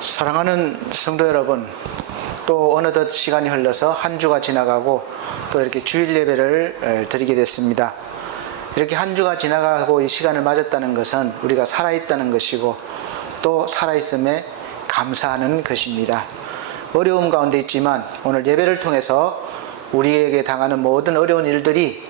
사랑하는 성도 여러분, 또 어느덧 시간이 흘러서 한 주가 지나가고 또 이렇게 주일 예배를 드리게 됐습니다. 이렇게 한 주가 지나가고 이 시간을 맞았다는 것은 우리가 살아있다는 것이고 또 살아있음에 감사하는 것입니다. 어려움 가운데 있지만 오늘 예배를 통해서 우리에게 당하는 모든 어려운 일들이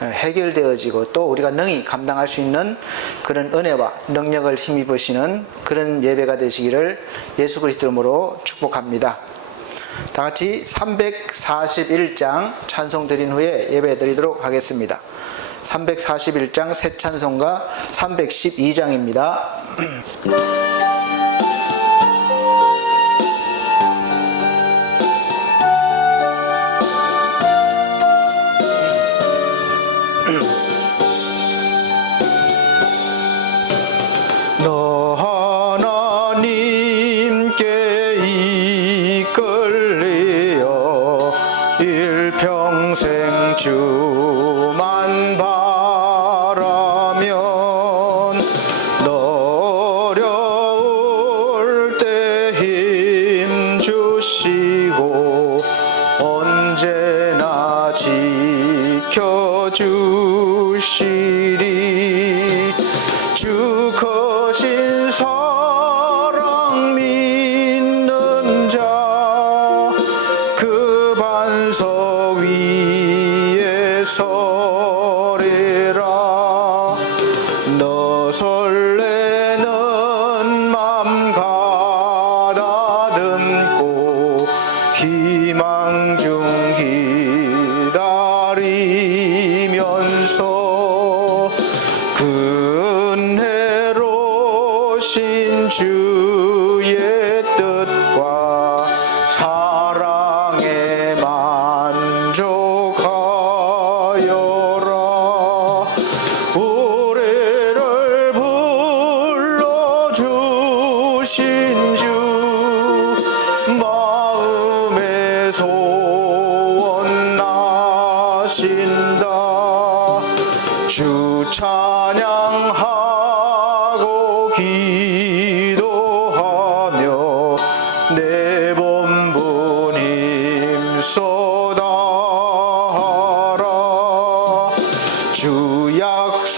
해결되어지고 또 우리가 능히 감당할 수 있는 그런 은혜와 능력을 힘입으시는 그런 예배가 되시기를 예수 그리스도 이름으로 축복합니다. 다 같이 341장 찬송 드린 후에 예배 드리도록 하겠습니다. 341장 새 찬송가 312장입니다. 너 하나님께 이끌리어 일평생 주만 바라면 너 어려울 때 힘 주시고 언제나 지켜주시리. 주 크신 사랑 믿는 자 그 반석 위에 서리라. 너 설레는 맘 가다듬고 희망 중 기다리면서 은혜로신 주의 뜻과 사랑에 만족하여라. 우리를 불러주신 주 마음의 소원 나신다. 주 찬양하고 기도하며 내 본분 힘쏟아하라. 주 약속하신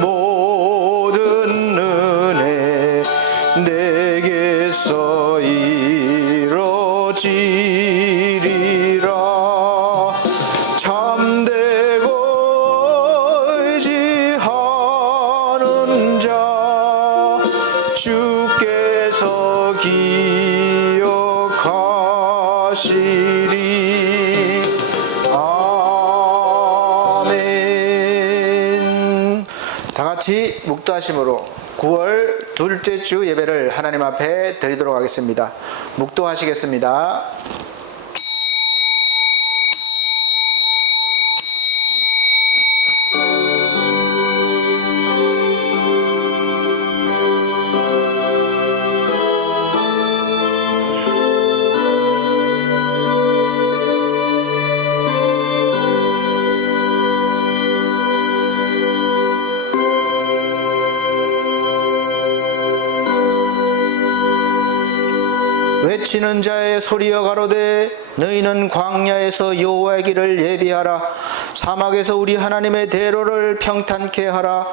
모든 은혜 내게서 이루어지리라. 참되고 의지하는 자 주께서 기억하시리. 아멘. 다 같이 묵도하심으로 9월 둘째 주 예배를 하나님 앞에 드리도록 하겠습니다. 묵도하시겠습니다. 외치는 자의 소리여 가로되 너희는 광야에서 여호와의 길을 예비하라. 사막에서 우리 하나님의 대로를 평탄케 하라.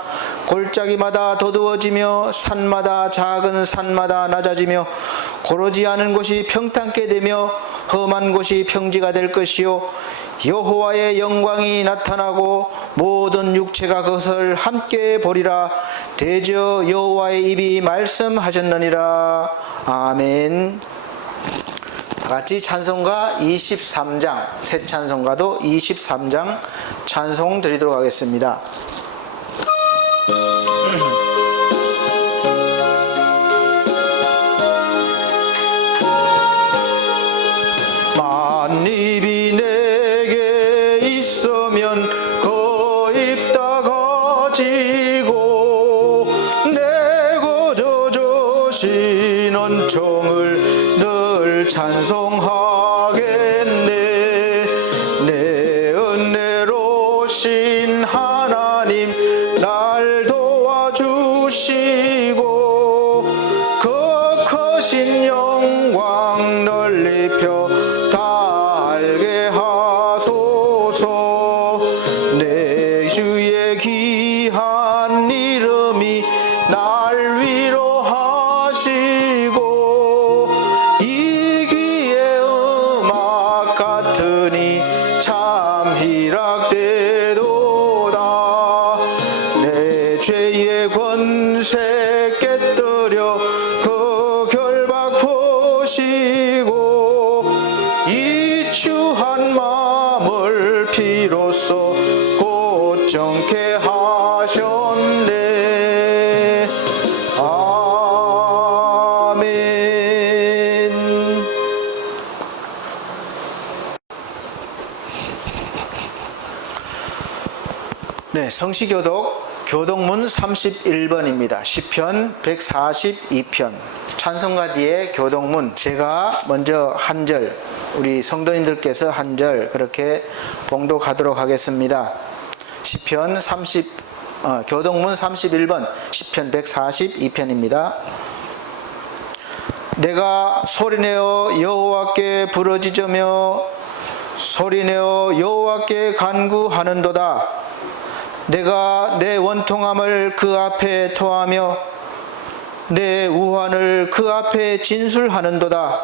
골짜기마다 도두어지며 산마다 작은 산마다 낮아지며 고르지 않은 곳이 평탄케 되며 험한 곳이 평지가 될 것이요 여호와의 영광이 나타나고 모든 육체가 그것을 함께 보리라. 대저 여호와의 입이 말씀하셨느니라. 아멘. 다같이 찬송가 23장, 새 찬송가도 23장 찬송 드리도록 하겠습니다. 만입이 내게 있으면 그 입 다 가지고 내고 저주시는 종을 늘 찬송하겠네. 내 은혜로신 하나님 날 도와주시고 이름이 날 위로하시고 이기의 음악 같으니 참 희락되도다. 내 죄의 권세 깨뜨려 그 결박 푸시고 이추한 마음을 피로써 곧정케 하셨네. 아멘. 네, 성시교독 교독문 31번입니다. 시편 142편. 찬송가 뒤에 교독문, 제가 먼저 한 절, 우리 성도님들께서 한 절 그렇게 봉독하도록 하겠습니다. 시편 교독문 31번, 시편 142편입니다. 내가 소리내어 여호와께 부르짖으며 소리내어 여호와께 간구하는도다. 내가 내 원통함을 그 앞에 토하며 내 우환을 그 앞에 진술하는도다.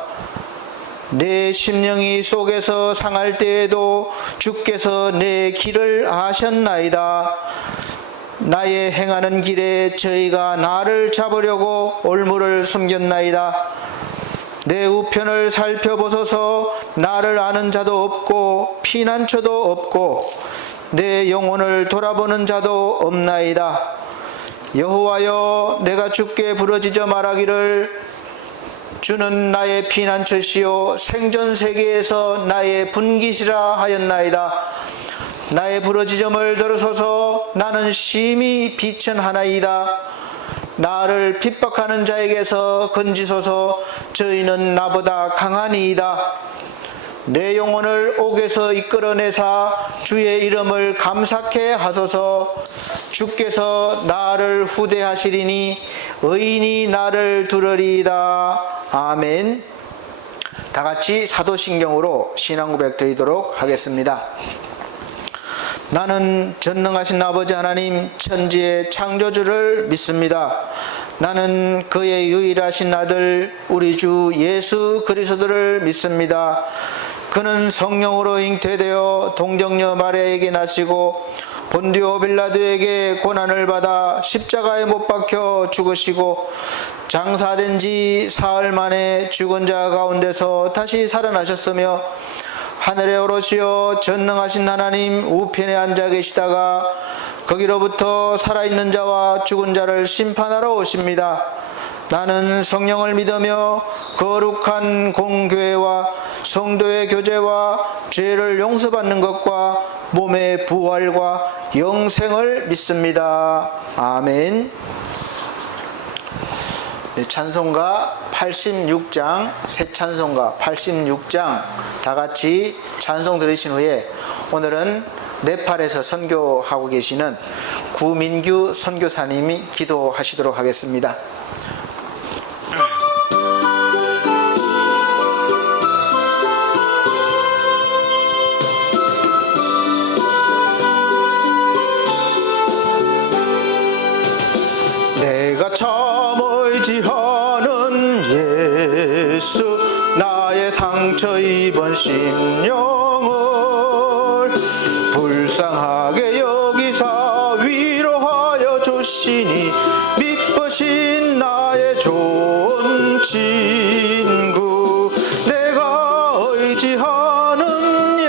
내 심령이 속에서 상할 때에도 주께서 내 길을 아셨나이다. 나의 행하는 길에 저희가 나를 잡으려고 올무를 숨겼나이다. 내 우편을 살펴보소서. 나를 아는 자도 없고 피난처도 없고 내 영혼을 돌아보는 자도 없나이다. 여호와여, 내가 주께 부르짖어 말하기를 주는 나의 피난처시요 생존 세계에서 나의 분깃이라 하였나이다. 나의 부르짖음을 들으소서. 나는 심히 비천하나이다. 나를 핍박하는 자에게서 건지소서. 저희는 나보다 강하니이다. 내 영혼을 옥에서 이끌어내사 주의 이름을 감사케 하소서. 주께서 나를 후대하시리니 의인이 나를 두르리이다. 아멘. 다 같이 사도신경으로 신앙고백 드리도록 하겠습니다. 나는 전능하신 아버지 하나님 천지의 창조주를 믿습니다. 나는 그의 유일하신 아들 우리 주 예수 그리스도를 믿습니다. 그는 성령으로 잉태되어 동정녀 마리아에게 나시고 본디오 빌라도에게 고난을 받아 십자가에 못 박혀 죽으시고 장사된 지 사흘 만에 죽은 자 가운데서 다시 살아나셨으며 하늘에 오르시어 전능하신 하나님 우편에 앉아 계시다가 거기로부터 살아있는 자와 죽은 자를 심판하러 오십니다. 나는 성령을 믿으며 거룩한 공교회와 성도의 교제와 죄를 용서받는 것과 몸의 부활과 영생을 믿습니다. 아멘. 네, 찬송가 86장, 새 찬송가 86장 다 같이 찬송 들으신 후에 오늘은 네팔에서 선교하고 계시는 구민규 선교사님이 기도하시도록 하겠습니다. 내가 참 의지하는 예수 나의 상처 입은 심령을 불쌍하게 여기사 위로하여 주시니 미쁘신 나의 좋은 친구 내가 의지하는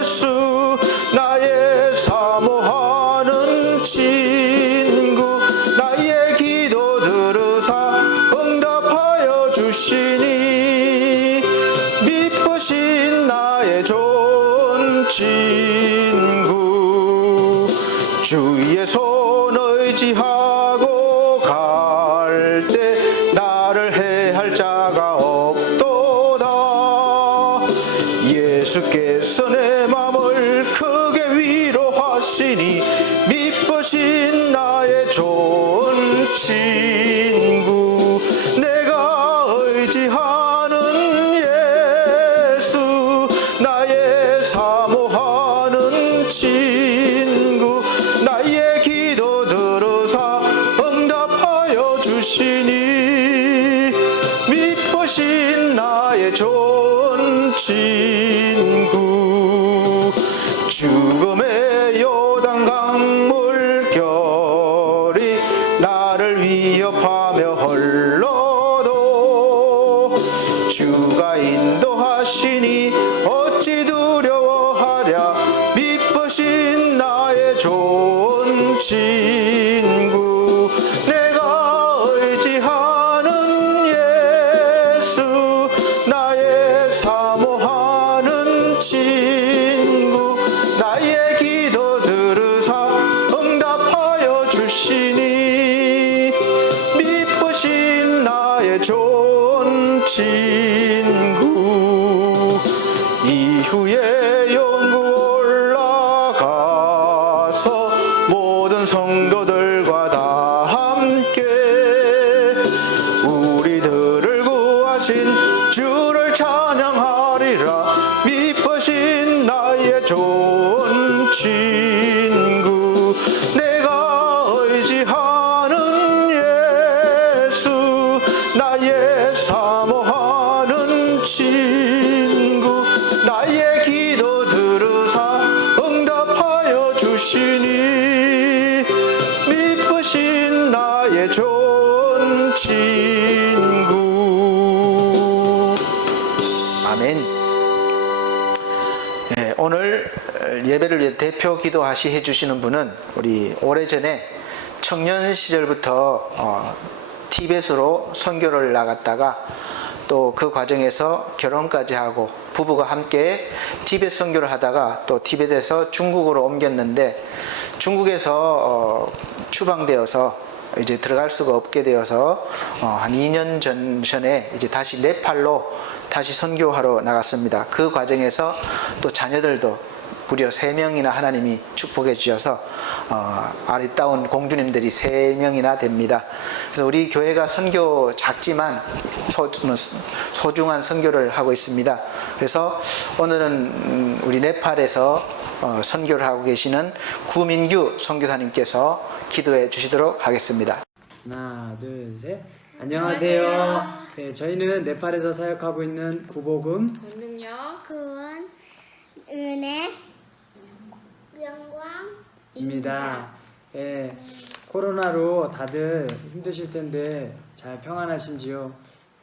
예수 나의 사모하는 친구 나의 기도 들으사 응답하여 주시니 미쁘신 나의 좋은 친구 주의 손 의지하고 갈 때 나를 해할 자가 없도다. 예수께서 내 맘을 크게 위로하시니 미쁘신 나의 좋은 친구 내가 의지하는 예수 나의 사모하는 친구 나의 기도 들으 위협하며 흘러도 주가 인도하시니 어찌 두려워하랴. 미쁘신 나의 좋은 친구, 내가 의지하는 예수, 나의 사모하는 친구, 나의 기도 들으사 응답하여 주시니 미쁘신 나의 좋은 친구. 이후에 영구 올라가서 모든 성도들과 다 함께 우리들을 구하신 주를 찬양하리라. 미쁘신 나의 좋은 친구, 내가 의지하는 예수, 나의 사모하는 친구, 나의 기도 들으사 응답하여 주시니 미쁘신 나의 좋은 친구. 아멘. 네, 오늘 예배를 위해 대표 기도하시 해주시는 분은 우리 오래전에 청년 시절부터 티벳으로 선교를 나갔다가 또 그 과정에서 결혼까지 하고 부부가 함께 티벳 선교를 하다가 또 티벳에서 중국으로 옮겼는데 중국에서 추방되어서 이제 들어갈 수가 없게 되어서 한 2년 전에 이제 다시 네팔로 다시 선교하러 나갔습니다. 그 과정에서 또 자녀들도 무려 3명이나 하나님이 축복해 주셔서 아리따운 공주님들이 3명이나 됩니다. 그래서 우리 교회가 선교 작지만 소중한 선교를 하고 있습니다. 그래서 오늘은 우리 네팔에서 선교를 하고 계시는 구민규 선교사님께서 기도해 주시도록 하겠습니다. 하나, 둘, 셋. 안녕하세요. 네, 저희는 네팔에서 사역하고 있는 구복음, 권능력, 구원, 은혜, 입니다. 예, 코로나로 다들 힘드실 텐데 잘 평안하신지요?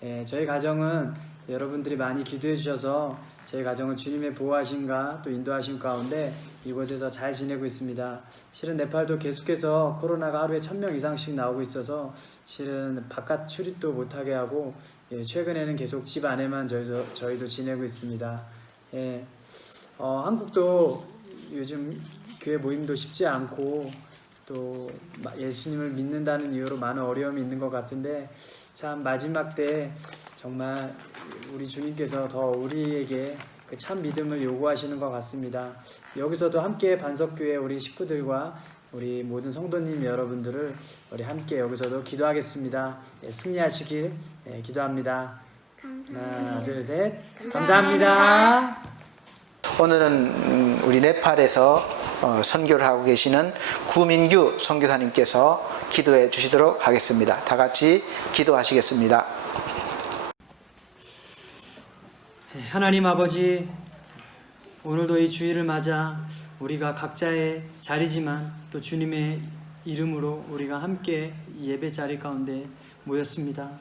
예, 저희 가정은 여러분들이 많이 기도해 주셔서 저희 가정은 주님의 보호하심과 또 인도하심 가운데 이곳에서 잘 지내고 있습니다. 실은 네팔도 계속해서 코로나가 하루에 1000명 이상씩 나오고 있어서 실은 바깥 출입도 못하게 하고, 예, 최근에는 계속 집 안에만 저희도 지내고 있습니다. 예, 한국도 요즘 교회 모임도 쉽지 않고 또 예수님을 믿는다는 이유로 많은 어려움이 있는 것 같은데, 참 마지막 때 정말 우리 주님께서 더 우리에게 그 참 믿음을 요구하시는 것 같습니다. 여기서도 함께 반석교회 우리 식구들과 우리 모든 성도님 여러분들을 우리 함께 여기서도 기도하겠습니다. 예, 승리하시길 기도합니다. 하나, 둘, 셋. 감사합니다. 오늘은 우리 네팔에서 선교를 하고 계시는 구민규 선교사님께서 기도해 주시도록 하겠습니다. 다 같이 기도하시겠습니다. 하나님 아버지, 오늘도 이 주일을 맞아 우리가 각자의 자리지만 또 주님의 이름으로 우리가 함께 예배 자리 가운데 모였습니다.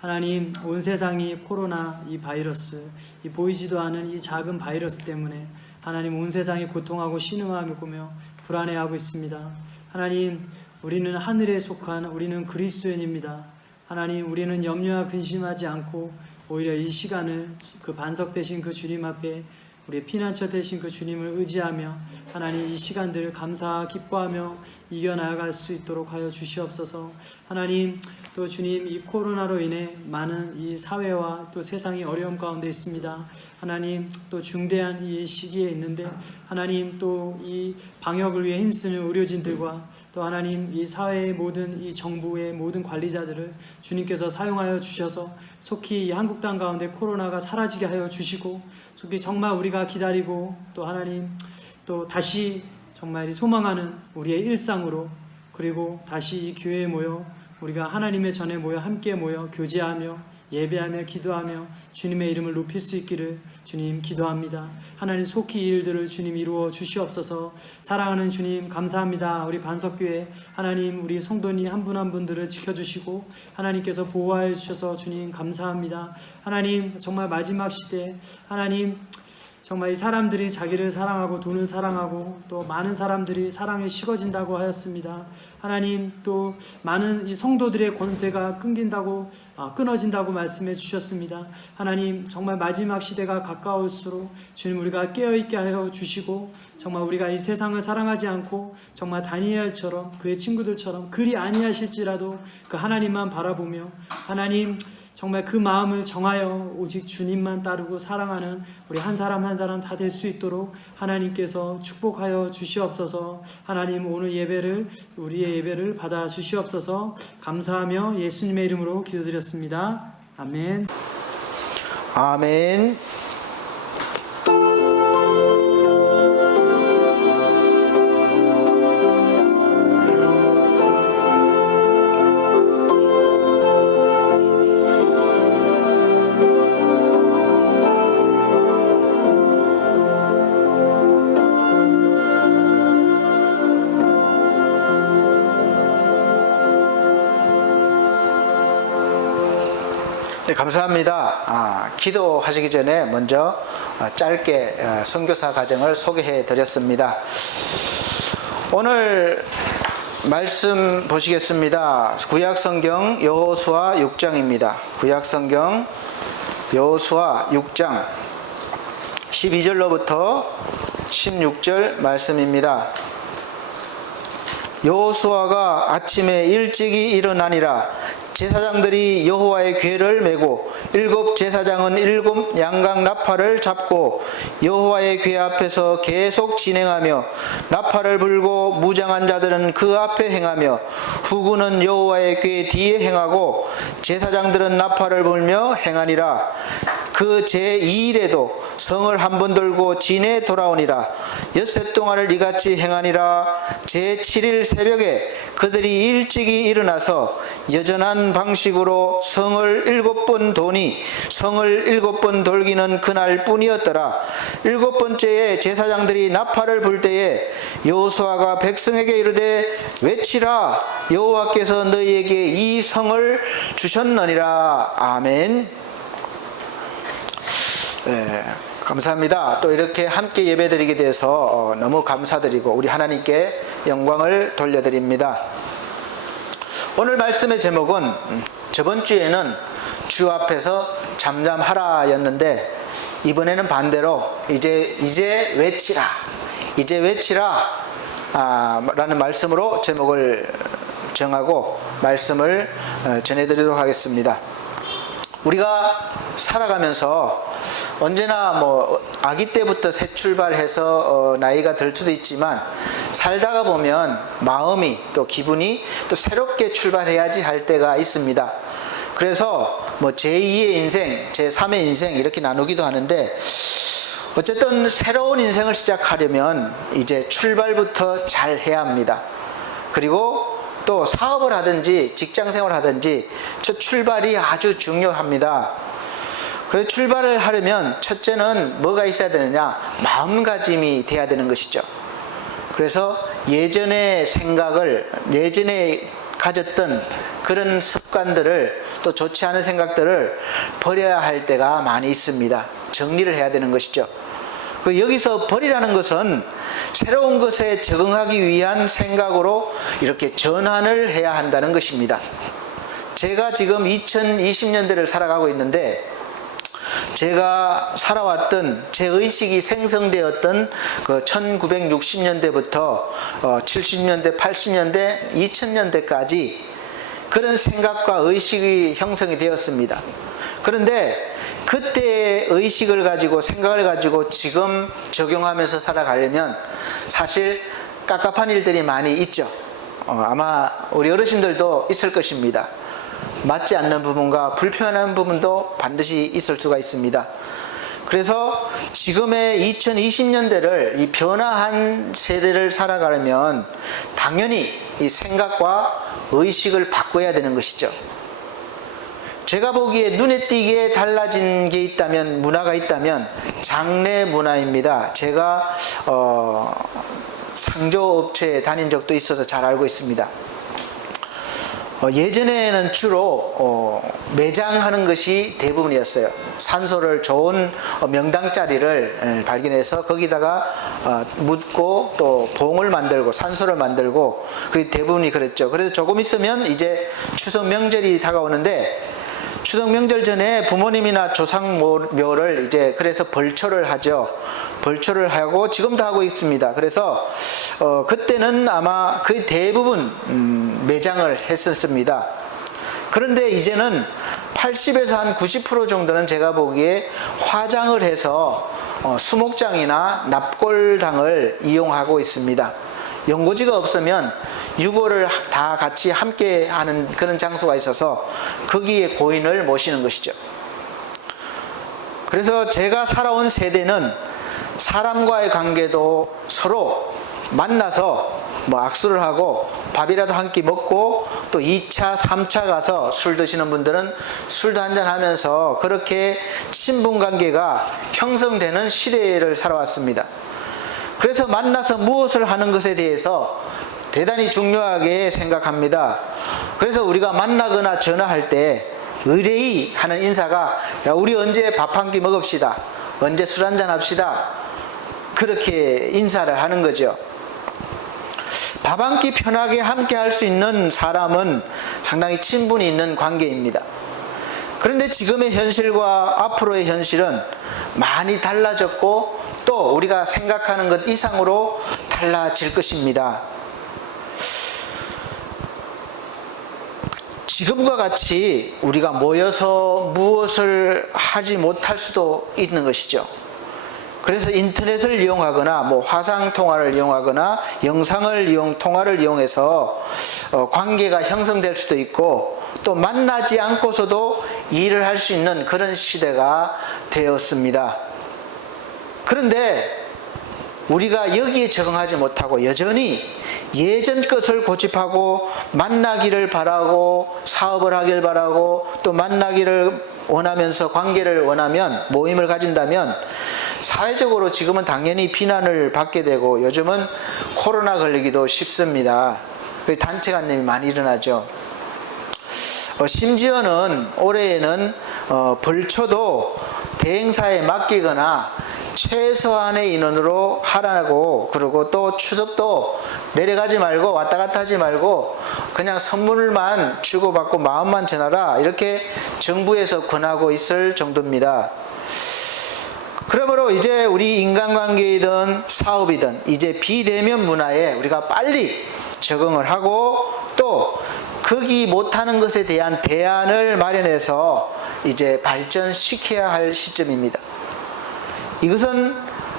하나님, 온 세상이 코로나 이 바이러스, 이 보이지도 않은 이 작은 바이러스 때문에 하나님 온 세상이 고통하고 신음하며 불안해하고 있습니다. 하나님, 우리는 하늘에 속한 우리는 그리스도인입니다. 하나님, 우리는 염려와 근심하지 않고 오히려 이 시간을 그 반석 되신 그 주님 앞에 우리의 피난처 되신 그 주님을 의지하며 하나님 이 시간들을 감사하고 기뻐하며 이겨나갈 수 있도록 하여 주시옵소서. 하나님, 또 주님, 이 코로나로 인해 많은 이 사회와 또 세상이 어려움 가운데 있습니다. 하나님, 또 중대한 이 시기에 있는데 하나님, 또 이 방역을 위해 힘쓰는 의료진들과 또 하나님 이 사회의 모든 이 정부의 모든 관리자들을 주님께서 사용하여 주셔서 속히 이 한국 땅 가운데 코로나가 사라지게 하여 주시고, 속히 정말 우리가 기다리고 또 하나님 또 다시 정말 소망하는 우리의 일상으로, 그리고 다시 이 교회에 모여 우리가 하나님의 전에 모여 함께 모여 교제하며 예배하며 기도하며 주님의 이름을 높일 수 있기를 주님 기도합니다. 하나님 속히 이 일들을 주님 이루어 주시옵소서. 사랑하는 주님 감사합니다. 우리 반석교회 하나님 우리 성도님 한 분 한 분들을 지켜주시고 하나님께서 보호하여 주셔서 주님 감사합니다. 하나님 정말 마지막 시대 하나님 정말 이 사람들이 자기를 사랑하고 돈을 사랑하고 또 많은 사람들이 사랑에 식어진다고 하였습니다. 하나님 또 많은 이 성도들의 권세가 끊어진다고 말씀해 주셨습니다. 하나님 정말 마지막 시대가 가까울수록 주님 우리가 깨어있게 하여 주시고 정말 우리가 이 세상을 사랑하지 않고 정말 다니엘처럼 그의 친구들처럼 그리 아니하실지라도 그 하나님만 바라보며 하나님 정말 그 마음을 정하여 오직 주님만 따르고 사랑하는 우리 한 사람 한 사람 다 될 수 있도록 하나님께서 축복하여 주시옵소서. 하나님 오늘 우리의 예배를 받아 주시옵소서. 감사하며 예수님의 이름으로 기도드렸습니다. 아멘. 아멘. 네, 감사합니다. 기도하시기 전에 먼저 짧게 선교사 과정을 소개해 드렸습니다. 오늘 말씀 보시겠습니다. 구약성경 여호수아 6장입니다. 구약성경 여호수아 6장 12절로부터 16절 말씀입니다. 여호수아가 아침에 일찍이 일어나니라. 제사장들이 여호와의 궤를 메고 7 제사장은 7 양각 나팔을 잡고 여호와의 궤 앞에서 계속 진행하며 나팔을 불고 무장한 자들은 그 앞에 행하며 후군은 여호와의 궤 뒤에 행하고 제사장들은 나팔을 불며 행하니라. 그 제2일에도 성을 한 번 돌고 진에 돌아오니라. 엿새 동안을 이같이 행하니라. 제7일 새벽에 그들이 일찍이 일어나서 여전한 방식으로 성을 7번 도니 성을 7번 돌기는 그날 뿐이었더라. 7번째에 제사장들이 나팔을 불 때에 여호수아가 백성에게 이르되 외치라. 여호와께서 너희에게 이 성을 주셨느니라. 아멘. 네, 감사합니다. 또 이렇게 함께 예배드리게 돼서 너무 감사드리고 우리 하나님께 영광을 돌려드립니다. 오늘 말씀의 제목은 저번 주에는 주 앞에서 잠잠하라 였는데 이번에는 반대로 이제 외치라 라는 말씀으로 제목을 정하고 말씀을 전해드리도록 하겠습니다. 우리가 살아가면서 언제나 아기 때부터 새 출발해서 나이가 들 수도 있지만 살다가 보면 마음이 또 기분이 또 새롭게 출발해야지 할 때가 있습니다. 그래서 제2의 인생, 제3의 인생 이렇게 나누기도 하는데 어쨌든 새로운 인생을 시작하려면 이제 출발부터 잘 해야 합니다. 그리고 또 사업을 하든지 직장생활을 하든지 첫 출발이 아주 중요합니다. 그래서 출발을 하려면 첫째는 뭐가 있어야 되느냐? 마음가짐이 돼야 되는 것이죠. 그래서 예전에 가졌던 그런 습관들을 또 좋지 않은 생각들을 버려야 할 때가 많이 있습니다. 정리를 해야 되는 것이죠. 여기서 버리라는 것은 새로운 것에 적응하기 위한 생각으로 이렇게 전환을 해야 한다는 것입니다. 제가 지금 2020년대를 살아가고 있는데 제가 살아왔던 제 의식이 생성되었던 그 1960년대부터 70년대, 80년대, 2000년대까지 그런 생각과 의식이 형성이 되었습니다. 그런데 그때의 의식을 가지고 생각을 가지고 지금 적용하면서 살아가려면 사실 깝깝한 일들이 많이 있죠. 아마 우리 어르신들도 있을 것입니다. 맞지 않는 부분과 불편한 부분도 반드시 있을 수가 있습니다. 그래서 지금의 2020년대를 이 변화한 세대를 살아가려면 당연히 이 생각과 의식을 바꿔야 되는 것이죠. 제가 보기에 눈에 띄게 달라진 게 있다면, 문화가 있다면 장례 문화입니다. 제가 상조업체에 다닌 적도 있어서 잘 알고 있습니다. 예전에는 주로 매장하는 것이 대부분이었어요. 산소를 좋은 명당 자리를 발견해서 거기다가 묻고 또 봉을 만들고 산소를 만들고 그게 대부분이 그랬죠. 그래서 조금 있으면 이제 추석 명절이 다가오는데, 추석 명절 전에 부모님이나 조상 묘를 이제 그래서 벌초를 하죠. 벌초를 하고 지금도 하고 있습니다. 그래서 그때는 아마 거의 대부분 매장을 했었습니다. 그런데 이제는 80에서 한 90% 정도는 제가 보기에 화장을 해서 수목장이나 납골당을 이용하고 있습니다. 연고지가 없으면 유골을 다 같이 함께 하는 그런 장소가 있어서 거기에 고인을 모시는 것이죠. 그래서 제가 살아온 세대는 사람과의 관계도 서로 만나서 악수를 하고 밥이라도 한 끼 먹고 또 2차, 3차 가서 술 드시는 분들은 술도 한잔 하면서 그렇게 친분관계가 형성되는 시대를 살아왔습니다. 그래서 만나서 무엇을 하는 것에 대해서 대단히 중요하게 생각합니다. 그래서 우리가 만나거나 전화할 때 의뢰의 하는 인사가, 야, 우리 언제 밥 한 끼 먹읍시다, 언제 술 한잔 합시다, 그렇게 인사를 하는 거죠. 밥 한 끼 편하게 함께 할 수 있는 사람은 상당히 친분이 있는 관계입니다. 그런데 지금의 현실과 앞으로의 현실은 많이 달라졌고 또 우리가 생각하는 것 이상으로 달라질 것입니다. 지금과 같이 우리가 모여서 무엇을 하지 못할 수도 있는 것이죠. 그래서 인터넷을 이용하거나 화상통화를 이용하거나 통화를 이용해서 관계가 형성될 수도 있고 또 만나지 않고서도 일을 할 수 있는 그런 시대가 되었습니다. 그런데 우리가 여기에 적응하지 못하고 여전히 예전 것을 고집하고 만나기를 바라고 사업을 하길 바라고 또 만나기를 원하면서 관계를 원하면 모임을 가진다면 사회적으로 지금은 당연히 비난을 받게 되고 요즘은 코로나 걸리기도 쉽습니다. 단체 간염이 많이 일어나죠. 심지어는 올해에는 벌초도 대행사에 맡기거나 최소한의 인원으로 하라고, 그리고 또 추석도 내려가지 말고 왔다 갔다 하지 말고 그냥 선물만 주고받고 마음만 전하라, 이렇게 정부에서 권하고 있을 정도입니다. 그러므로 이제 우리 인간관계이든 사업이든 이제 비대면 문화에 우리가 빨리 적응을 하고 또 거기 못하는 것에 대한 대안을 마련해서 이제 발전시켜야 할 시점입니다. 이것은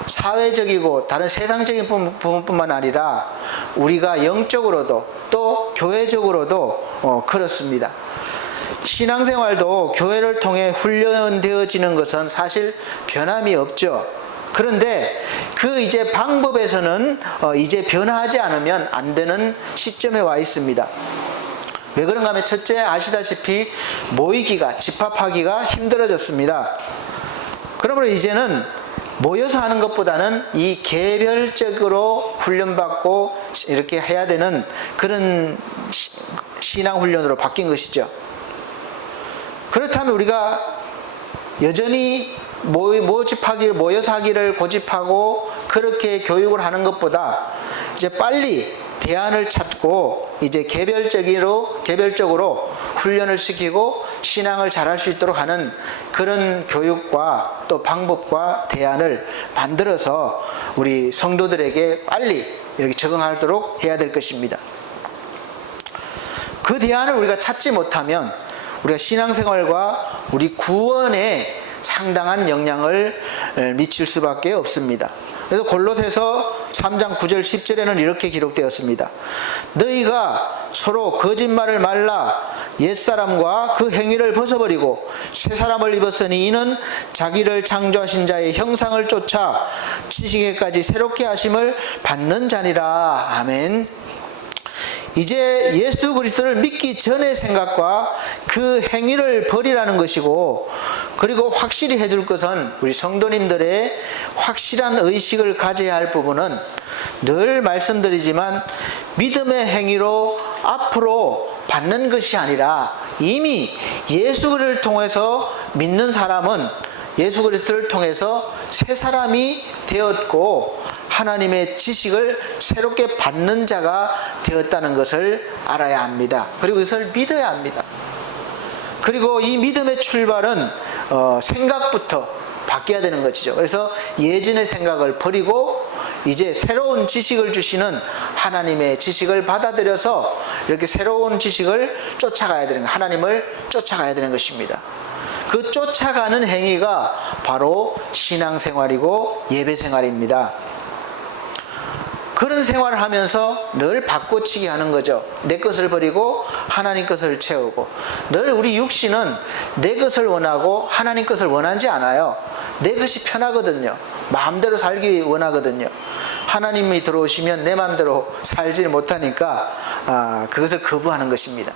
사회적이고 다른 세상적인 부분뿐만 아니라 우리가 영적으로도 또 교회적으로도 그렇습니다. 신앙생활도 교회를 통해 훈련되어지는 것은 사실 변함이 없죠. 그런데 그 이제 방법에서는 이제 변화하지 않으면 안 되는 시점에 와 있습니다. 왜 그런가 하면 첫째, 아시다시피 모이기가, 집합하기가 힘들어졌습니다. 그러므로 이제는 모여서 하는 것보다는 이 개별적으로 훈련받고 이렇게 해야 되는 그런 신앙훈련으로 바뀐 것이죠. 그렇다면 우리가 여전히 모여서 하기를 고집하고 그렇게 교육을 하는 것보다 이제 빨리 대안을 찾고 이제 개별적으로 훈련을 시키고 신앙을 잘할 수 있도록 하는 그런 교육과 또 방법과 대안을 만들어서 우리 성도들에게 빨리 이렇게 적응하도록 해야 될 것입니다. 그 대안을 우리가 찾지 못하면 우리가 신앙생활과 우리 구원에 상당한 영향을 미칠 수밖에 없습니다. 그래서 골로새서 3장 9절 10절에는 이렇게 기록되었습니다. 너희가 서로 거짓말을 말라 옛사람과 그 행위를 벗어버리고 새 사람을 입었으니 이는 자기를 창조하신 자의 형상을 쫓아 지식에까지 새롭게 하심을 받는 자니라. 아멘. 이제 예수 그리스도를 믿기 전의 생각과 그 행위를 버리라는 것이고, 그리고 확실히 해줄 것은 우리 성도님들의 확실한 의식을 가져야 할 부분은 늘 말씀드리지만 믿음의 행위로 앞으로 받는 것이 아니라 이미 예수 그리스도를 통해서 믿는 사람은 예수 그리스도를 통해서 새 사람이 되었고 하나님의 지식을 새롭게 받는 자가 되었다는 것을 알아야 합니다. 그리고 이것을 믿어야 합니다. 그리고 이 믿음의 출발은 생각부터 바뀌어야 되는 것이죠. 그래서 예전의 생각을 버리고 이제 새로운 지식을 주시는 하나님의 지식을 받아들여서 이렇게 새로운 지식을 쫓아가야 되는, 하나님을 쫓아가야 되는 것입니다. 그 쫓아가는 행위가 바로 신앙생활이고 예배생활입니다. 그런 생활을 하면서 늘 바꿔치기 하는 거죠. 내 것을 버리고 하나님 것을 채우고, 늘 우리 육신은 내 것을 원하고 하나님 것을 원하지 않아요. 내 것이 편하거든요. 마음대로 살기 원하거든요. 하나님이 들어오시면 내 마음대로 살지 못하니까 그것을 거부하는 것입니다.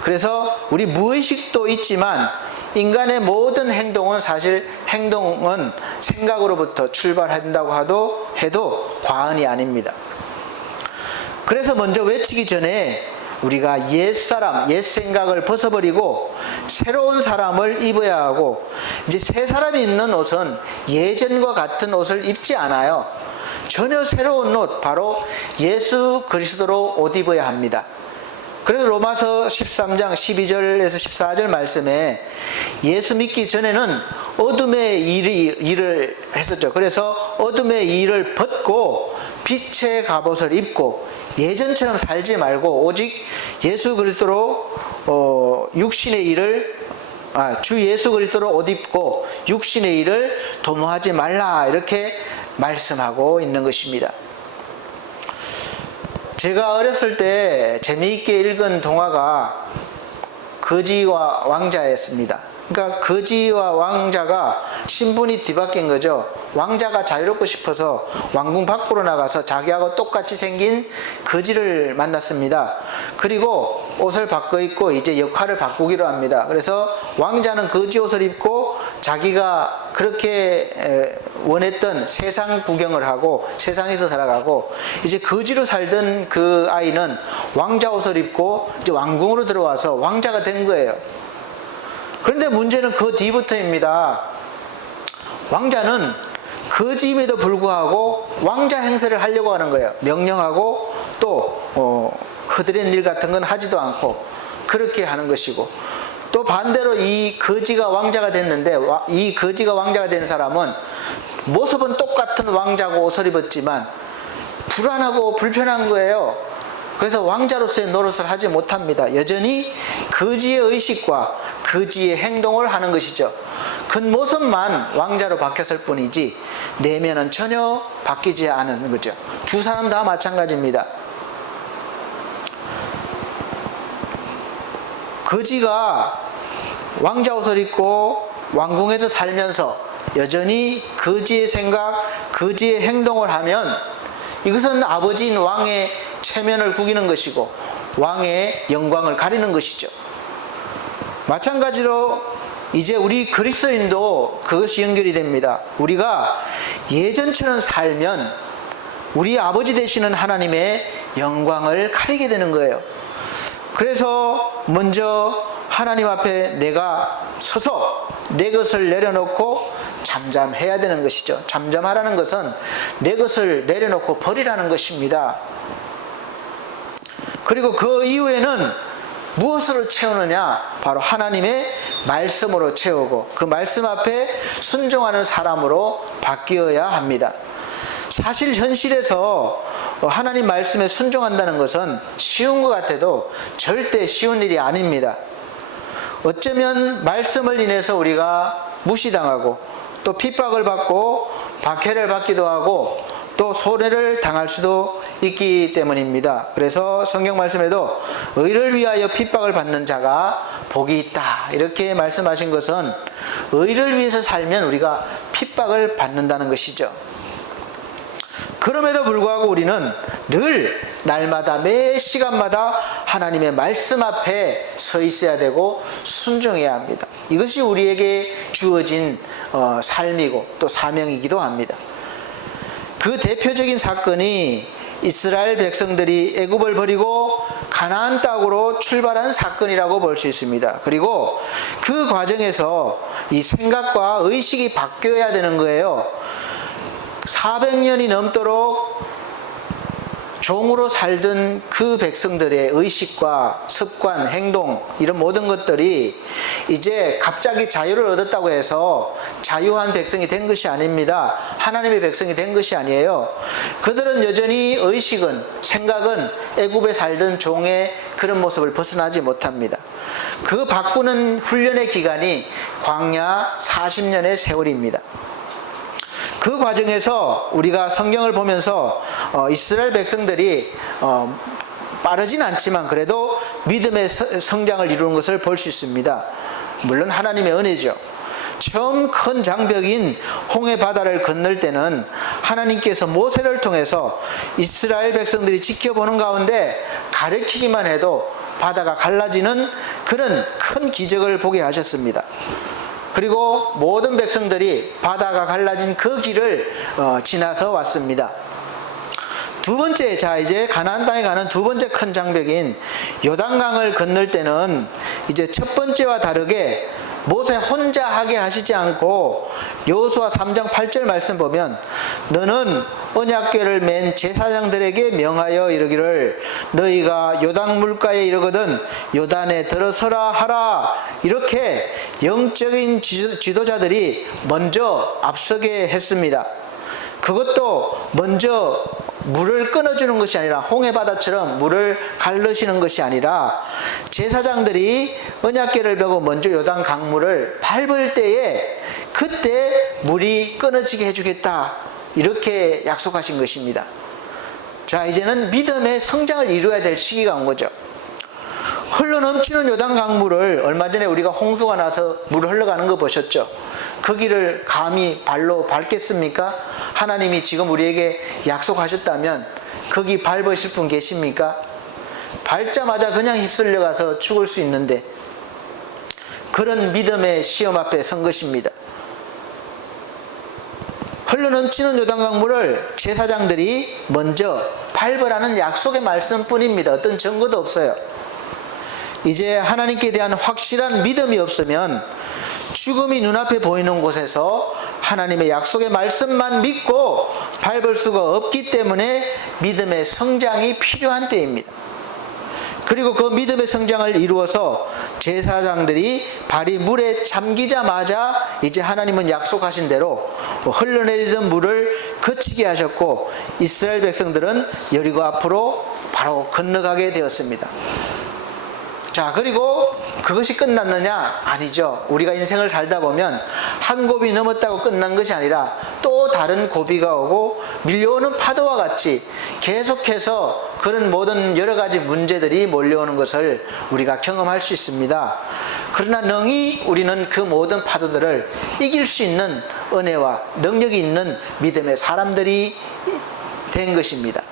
그래서 우리 무의식도 있지만 인간의 모든 행동은 사실 행동은 생각으로부터 출발한다고 해도 과언이 아닙니다. 그래서 먼저 외치기 전에 우리가 옛사람, 옛 생각을 벗어버리고 새로운 사람을 입어야 하고, 이제 새 사람이 입는 옷은 예전과 같은 옷을 입지 않아요. 전혀 새로운 옷, 바로 예수 그리스도로 옷 입어야 합니다. 그래서 로마서 13장 12절에서 14절 말씀에 예수 믿기 전에는 어둠의 일을 했었죠. 그래서 어둠의 일을 벗고 빛의 갑옷을 입고 예전처럼 살지 말고 오직 예수 그리스도로 육신의 일을 주 예수 그리스도로 옷 입고 육신의 일을 도모하지 말라, 이렇게 말씀하고 있는 것입니다. 제가 어렸을 때 재미있게 읽은 동화가 거지와 왕자였습니다. 그러니까 거지와 왕자가 신분이 뒤바뀐 거죠. 왕자가 자유롭고 싶어서 왕궁 밖으로 나가서 자기하고 똑같이 생긴 거지를 만났습니다. 그리고 옷을 바꿔 입고 이제 역할을 바꾸기로 합니다. 그래서 왕자는 거지 옷을 입고 자기가 그렇게 원했던 세상 구경을 하고 세상에서 살아가고, 이제 거지로 살던 그 아이는 왕자 옷을 입고 이제 왕궁으로 들어와서 왕자가 된 거예요. 그런데 문제는 그 뒤부터입니다. 왕자는 거지임에도 불구하고 왕자 행세를 하려고 하는 거예요. 명령하고 또 허드렛 일 같은 건 하지도 않고 그렇게 하는 것이고, 또 반대로 이 거지가 왕자가 됐는데 이 거지가 왕자가 된 사람은 모습은 똑같은 왕자고 옷을 입었지만 불안하고 불편한 거예요. 그래서 왕자로서의 노릇을 하지 못합니다. 여전히 거지의 의식과 거지의 행동을 하는 것이죠. 겉모습만 왕자로 바뀌었을 뿐이지 내면은 전혀 바뀌지 않은 거죠. 두 사람 다 마찬가지입니다. 거지가 왕자 옷을 입고 왕궁에서 살면서 여전히 거지의 생각, 거지의 행동을 하면 이것은 아버지인 왕의 체면을 구기는 것이고 왕의 영광을 가리는 것이죠. 마찬가지로 이제 우리 그리스도인도 그것이 연결이 됩니다. 우리가 예전처럼 살면 우리 아버지 되시는 하나님의 영광을 가리게 되는 거예요. 그래서 먼저 하나님 앞에 내가 서서 내 것을 내려놓고 잠잠해야 되는 것이죠. 잠잠하라는 것은 내 것을 내려놓고 버리라는 것입니다. 그리고 그 이후에는 무엇으로 채우느냐? 바로 하나님의 말씀으로 채우고 그 말씀 앞에 순종하는 사람으로 바뀌어야 합니다. 사실 현실에서 하나님 말씀에 순종한다는 것은 쉬운 것 같아도 절대 쉬운 일이 아닙니다. 어쩌면 말씀을 인해서 우리가 무시당하고 또 핍박을 받고 박해를 받기도 하고 또 손해를 당할 수도 있기 때문입니다. 그래서 성경 말씀에도 의를 위하여 핍박을 받는 자가 복이 있다, 이렇게 말씀하신 것은 의를 위해서 살면 우리가 핍박을 받는다는 것이죠. 그럼에도 불구하고 우리는 늘 날마다 매 시간마다 하나님의 말씀 앞에 서 있어야 되고 순종해야 합니다. 이것이 우리에게 주어진 삶이고 또 사명이기도 합니다. 그 대표적인 사건이 이스라엘 백성들이 애굽을 버리고 가나안 땅으로 출발한 사건이라고 볼 수 있습니다. 그리고 그 과정에서 이 생각과 의식이 바뀌어야 되는 거예요. 400년이 넘도록 종으로 살던 그 백성들의 의식과 습관, 행동 이런 모든 것들이 이제 갑자기 자유를 얻었다고 해서 자유한 백성이 된 것이 아닙니다. 하나님의 백성이 된 것이 아니에요. 그들은 여전히 의식은, 생각은 애굽에 살던 종의 그런 모습을 벗어나지 못합니다. 그 바꾸는 훈련의 기간이 광야 40년의 세월입니다. 그 과정에서 우리가 성경을 보면서 이스라엘 백성들이 빠르진 않지만 그래도 믿음의 성장을 이루는 것을 볼 수 있습니다. 물론 하나님의 은혜죠. 처음 큰 장벽인 홍해 바다를 건널 때는 하나님께서 모세를 통해서 이스라엘 백성들이 지켜보는 가운데 가리키기만 해도 바다가 갈라지는 그런 큰 기적을 보게 하셨습니다. 그리고 모든 백성들이 바다가 갈라진 그 길을 지나서 왔습니다. 두 번째, 이제 가나안 땅에 가는 두 번째 큰 장벽인 요단강을 건널 때는 이제 첫 번째와 다르게 모세 혼자 하게 하시지 않고 여호수아 3장 8절 말씀 보면 너는 언약궤를 맨 제사장들에게 명하여 이르기를 너희가 요단 물가에 이르거든 요단에 들어서라 하라. 이렇게 영적인 지도자들이 먼저 앞서게 했습니다. 그것도 먼저 물을 끊어주는 것이 아니라 홍해바다처럼 물을 갈르시는 것이 아니라 제사장들이 언약궤를 베고 먼저 요단 강물을 밟을 때에 그때 물이 끊어지게 해주겠다, 이렇게 약속하신 것입니다. 자, 이제는 믿음의 성장을 이루어야 될 시기가 온 거죠. 흘러넘치는 요단 강물을 얼마 전에 우리가 홍수가 나서 물 흘러가는 거 보셨죠? 그 길을 감히 발로 밟겠습니까? 하나님이 지금 우리에게 약속하셨다면 거기 밟으실 분 계십니까? 밟자마자 그냥 휩쓸려 가서 죽을 수 있는데 그런 믿음의 시험 앞에 선 것입니다. 흘러넘치는 요단강물을 제사장들이 먼저 밟으라는 약속의 말씀뿐입니다. 어떤 증거도 없어요. 이제 하나님께 대한 확실한 믿음이 없으면 죽음이 눈앞에 보이는 곳에서 하나님의 약속의 말씀만 믿고 밟을 수가 없기 때문에 믿음의 성장이 필요한 때입니다. 그리고 그 믿음의 성장을 이루어서 제사장들이 발이 물에 잠기자마자 이제 하나님은 약속하신 대로 흘러내리던 물을 그치게 하셨고 이스라엘 백성들은 여리고 앞으로 바로 건너가게 되었습니다. 자, 그리고 그것이 끝났느냐? 아니죠. 우리가 인생을 살다 보면 한 고비 넘었다고 끝난 것이 아니라 또 다른 고비가 오고 밀려오는 파도와 같이 계속해서 그런 모든 여러 가지 문제들이 몰려오는 것을 우리가 경험할 수 있습니다. 그러나 능히 우리는 그 모든 파도들을 이길 수 있는 은혜와 능력이 있는 믿음의 사람들이 된 것입니다.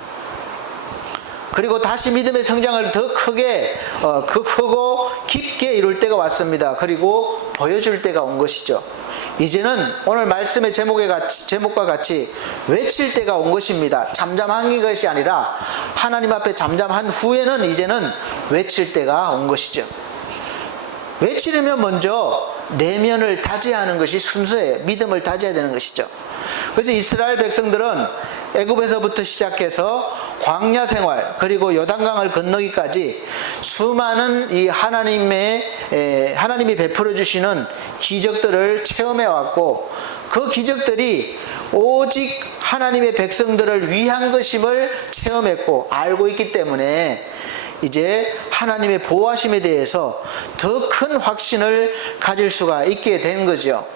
그리고 다시 믿음의 성장을 더 크고 깊게 이룰 때가 왔습니다. 그리고 보여줄 때가 온 것이죠. 이제는 오늘 말씀의 제목과 같이 외칠 때가 온 것입니다. 잠잠한 것이 아니라 하나님 앞에 잠잠한 후에는 이제는 외칠 때가 온 것이죠. 외치려면 먼저 내면을 다져하는 것이 순서예요. 믿음을 다져야 되는 것이죠. 그래서 이스라엘 백성들은 애굽에서부터 시작해서 광야 생활 그리고 요단강을 건너기까지 수많은 이 하나님이 베풀어 주시는 기적들을 체험해 왔고 그 기적들이 오직 하나님의 백성들을 위한 것임을 체험했고 알고 있기 때문에 이제 하나님의 보호하심에 대해서 더 큰 확신을 가질 수가 있게 된 거죠.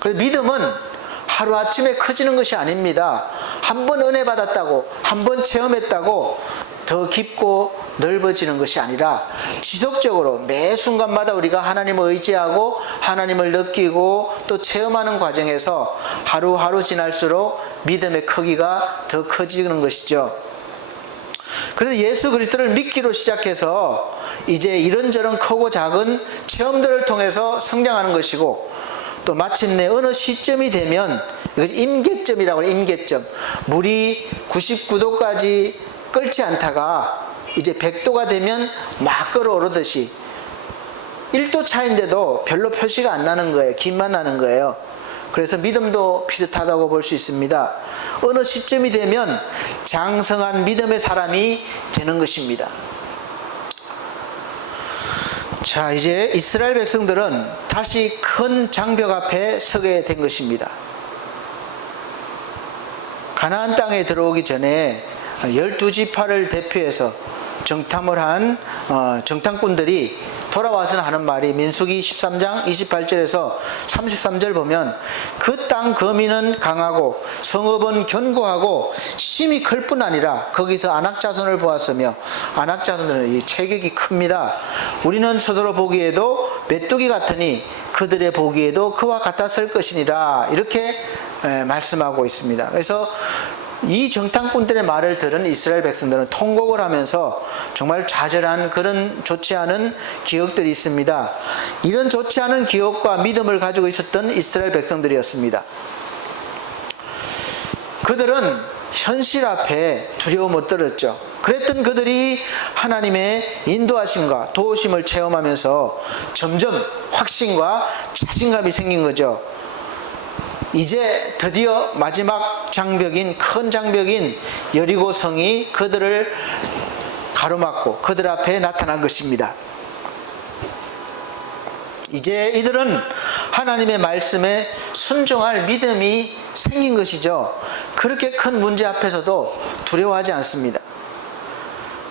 그래서 믿음은 하루아침에 커지는 것이 아닙니다. 한 번 은혜 받았다고, 한 번 체험했다고 더 깊고 넓어지는 것이 아니라 지속적으로 매 순간마다 우리가 하나님을 의지하고 하나님을 느끼고 또 체험하는 과정에서 하루하루 지날수록 믿음의 크기가 더 커지는 것이죠. 그래서 예수 그리스도를 믿기로 시작해서 이제 이런저런 크고 작은 체험들을 통해서 성장하는 것이고, 또 마침내 어느 시점이 되면, 이것이 임계점이라고 해요. 임계점. 물이 99도까지 끓지 않다가 이제 100도가 되면 막 끓어오르듯이 1도 차인데도 별로 표시가 안 나는 거예요. 김만 나는 거예요. 그래서 믿음도 비슷하다고 볼 수 있습니다. 어느 시점이 되면 장성한 믿음의 사람이 되는 것입니다. 자, 이제 이스라엘 백성들은 다시 큰 장벽 앞에 서게 된 것입니다. 가나안 땅에 들어오기 전에 12지파를 대표해서 정탐을 한 정탐꾼들이 돌아와서 하는 말이 민수기 13장 28절에서 33절 보면, 그 땅 거민은 강하고 성읍은 견고하고 심이 클 뿐 아니라 거기서 아낙 자손을 보았으며, 아낙 자손들은 이 체격이 큽니다. 우리는 스스로 보기에도 메뚜기 같으니 그들의 보기에도 그와 같았을 것이니라, 이렇게 말씀하고 있습니다. 그래서 이 정탐꾼들의 말을 들은 이스라엘 백성들은 통곡을 하면서 정말 좌절한 그런 좋지 않은 기억들이 있습니다. 이런 좋지 않은 기억과 믿음을 가지고 있었던 이스라엘 백성들이었습니다. 그들은 현실 앞에 두려움 못 떨었죠. 그랬던 그들이 하나님의 인도하심과 도우심을 체험하면서 점점 확신과 자신감이 생긴 거죠. 이제 드디어 마지막 장벽인, 큰 장벽인 여리고 성이 그들을 가로막고 그들 앞에 나타난 것입니다. 이제 이들은 하나님의 말씀에 순종할 믿음이 생긴 것이죠. 그렇게 큰 문제 앞에서도 두려워하지 않습니다.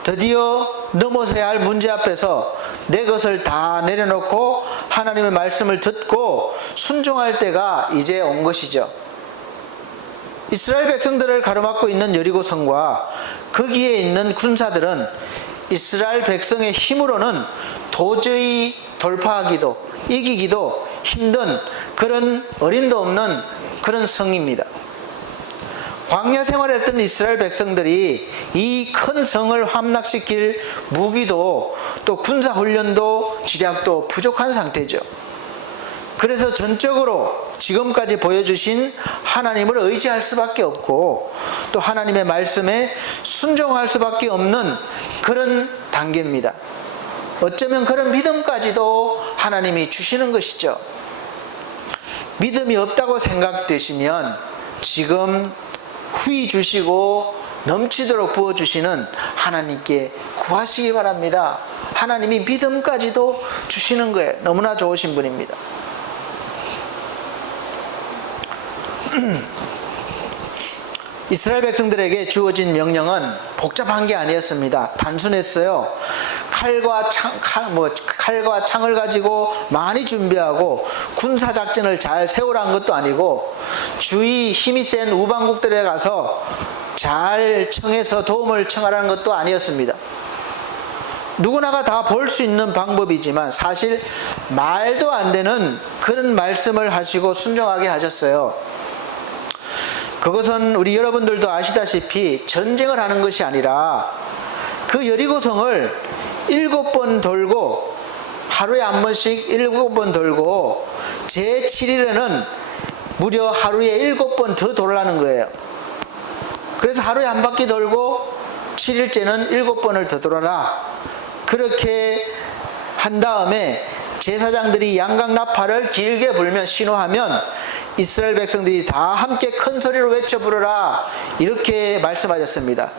드디어 넘어서야 할 문제 앞에서 내 것을 다 내려놓고 하나님의 말씀을 듣고 순종할 때가 이제 온 것이죠. 이스라엘 백성들을 가로막고 있는 여리고 성과 거기에 있는 군사들은 이스라엘 백성의 힘으로는 도저히 돌파하기도 이기기도 힘든 그런 어림도 없는 그런 성입니다. 광야 생활을 했던 이스라엘 백성들이 이 큰 성을 함락시킬 무기도 또 군사훈련도 지략도 부족한 상태죠. 그래서 전적으로 지금까지 보여주신 하나님을 의지할 수밖에 없고, 또 하나님의 말씀에 순종할 수밖에 없는 그런 단계입니다. 어쩌면 그런 믿음까지도 하나님이 주시는 것이죠. 믿음이 없다고 생각되시면 지금 후히 주시고 넘치도록 부어주시는 하나님께 구하시기 바랍니다. 하나님이 믿음까지도 주시는 거예요. 너무나 좋으신 분입니다. 이스라엘 백성들에게 주어진 명령은 복잡한 게 아니었습니다. 단순했어요. 칼과 창을 가지고 많이 준비하고 군사작전을 잘 세우라는 것도 아니고, 주위 힘이 센 우방국들에 가서 잘 청해서 도움을 청하라는 것도 아니었습니다. 누구나가 다 볼 수 있는 방법이지만 사실 말도 안 되는 그런 말씀을 하시고 순종하게 하셨어요. 그것은 우리 여러분들도 아시다시피 전쟁을 하는 것이 아니라 그 여리고성을 7번 돌고, 하루에 한 번씩 7번 돌고 제7일에는 무려 하루에 7번 더 돌라는 거예요. 그래서 하루에 한 바퀴 돌고 7일째는 7번을 더 돌아라. 그렇게 한 다음에 제사장들이 양각 나팔을 길게 불면 신호하면 이스라엘 백성들이 다 함께 큰 소리로 외쳐 부르라, 이렇게 말씀하셨습니다.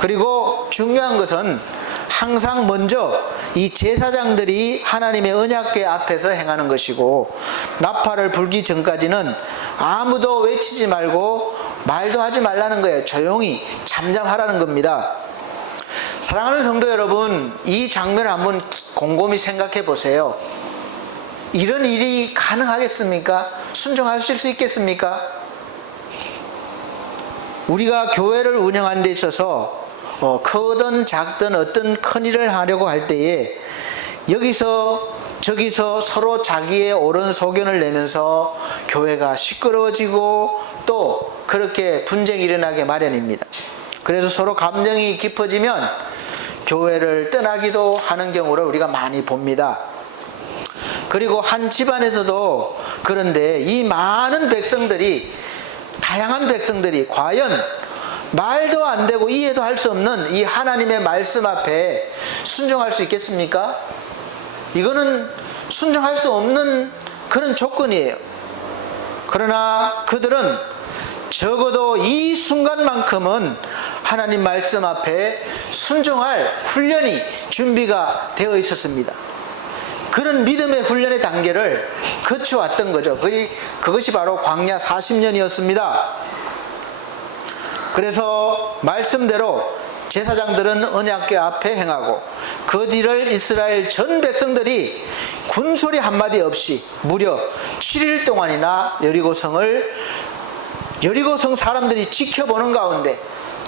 그리고 중요한 것은 항상 먼저 이 제사장들이 하나님의 언약궤 앞에서 행하는 것이고, 나팔을 불기 전까지는 아무도 외치지 말고 말도 하지 말라는 거예요. 조용히 잠잠하라는 겁니다. 사랑하는 성도 여러분, 이 장면을 한번 곰곰이 생각해 보세요. 이런 일이 가능하겠습니까? 순종하실 수 있겠습니까? 우리가 교회를 운영하는 데 있어서 크든 작든 어떤 큰 일을 하려고 할 때에 여기서 저기서 서로 자기의 옳은 소견을 내면서 교회가 시끄러워지고 또 그렇게 분쟁이 일어나게 마련입니다. 그래서 서로 감정이 깊어지면 교회를 떠나기도 하는 경우를 우리가 많이 봅니다. 그리고 한 집안에서도 그런데 이 많은 백성들이, 다양한 백성들이 과연 말도 안 되고 이해도 할 수 없는 이 하나님의 말씀 앞에 순종할 수 있겠습니까? 이거는 순종할 수 없는 그런 조건이에요. 그러나 그들은 적어도 이 순간만큼은 하나님 말씀 앞에 순종할 훈련이 준비가 되어 있었습니다. 그런 믿음의 훈련의 단계를 거쳐왔던 거죠. 그것이 바로 광야 40년이었습니다. 그래서 말씀대로 제사장들은 언약궤 앞에 행하고 그 뒤를 이스라엘 전 백성들이 군소리 한마디 없이 무려 7일 동안이나 여리고성 사람들이 지켜보는 가운데,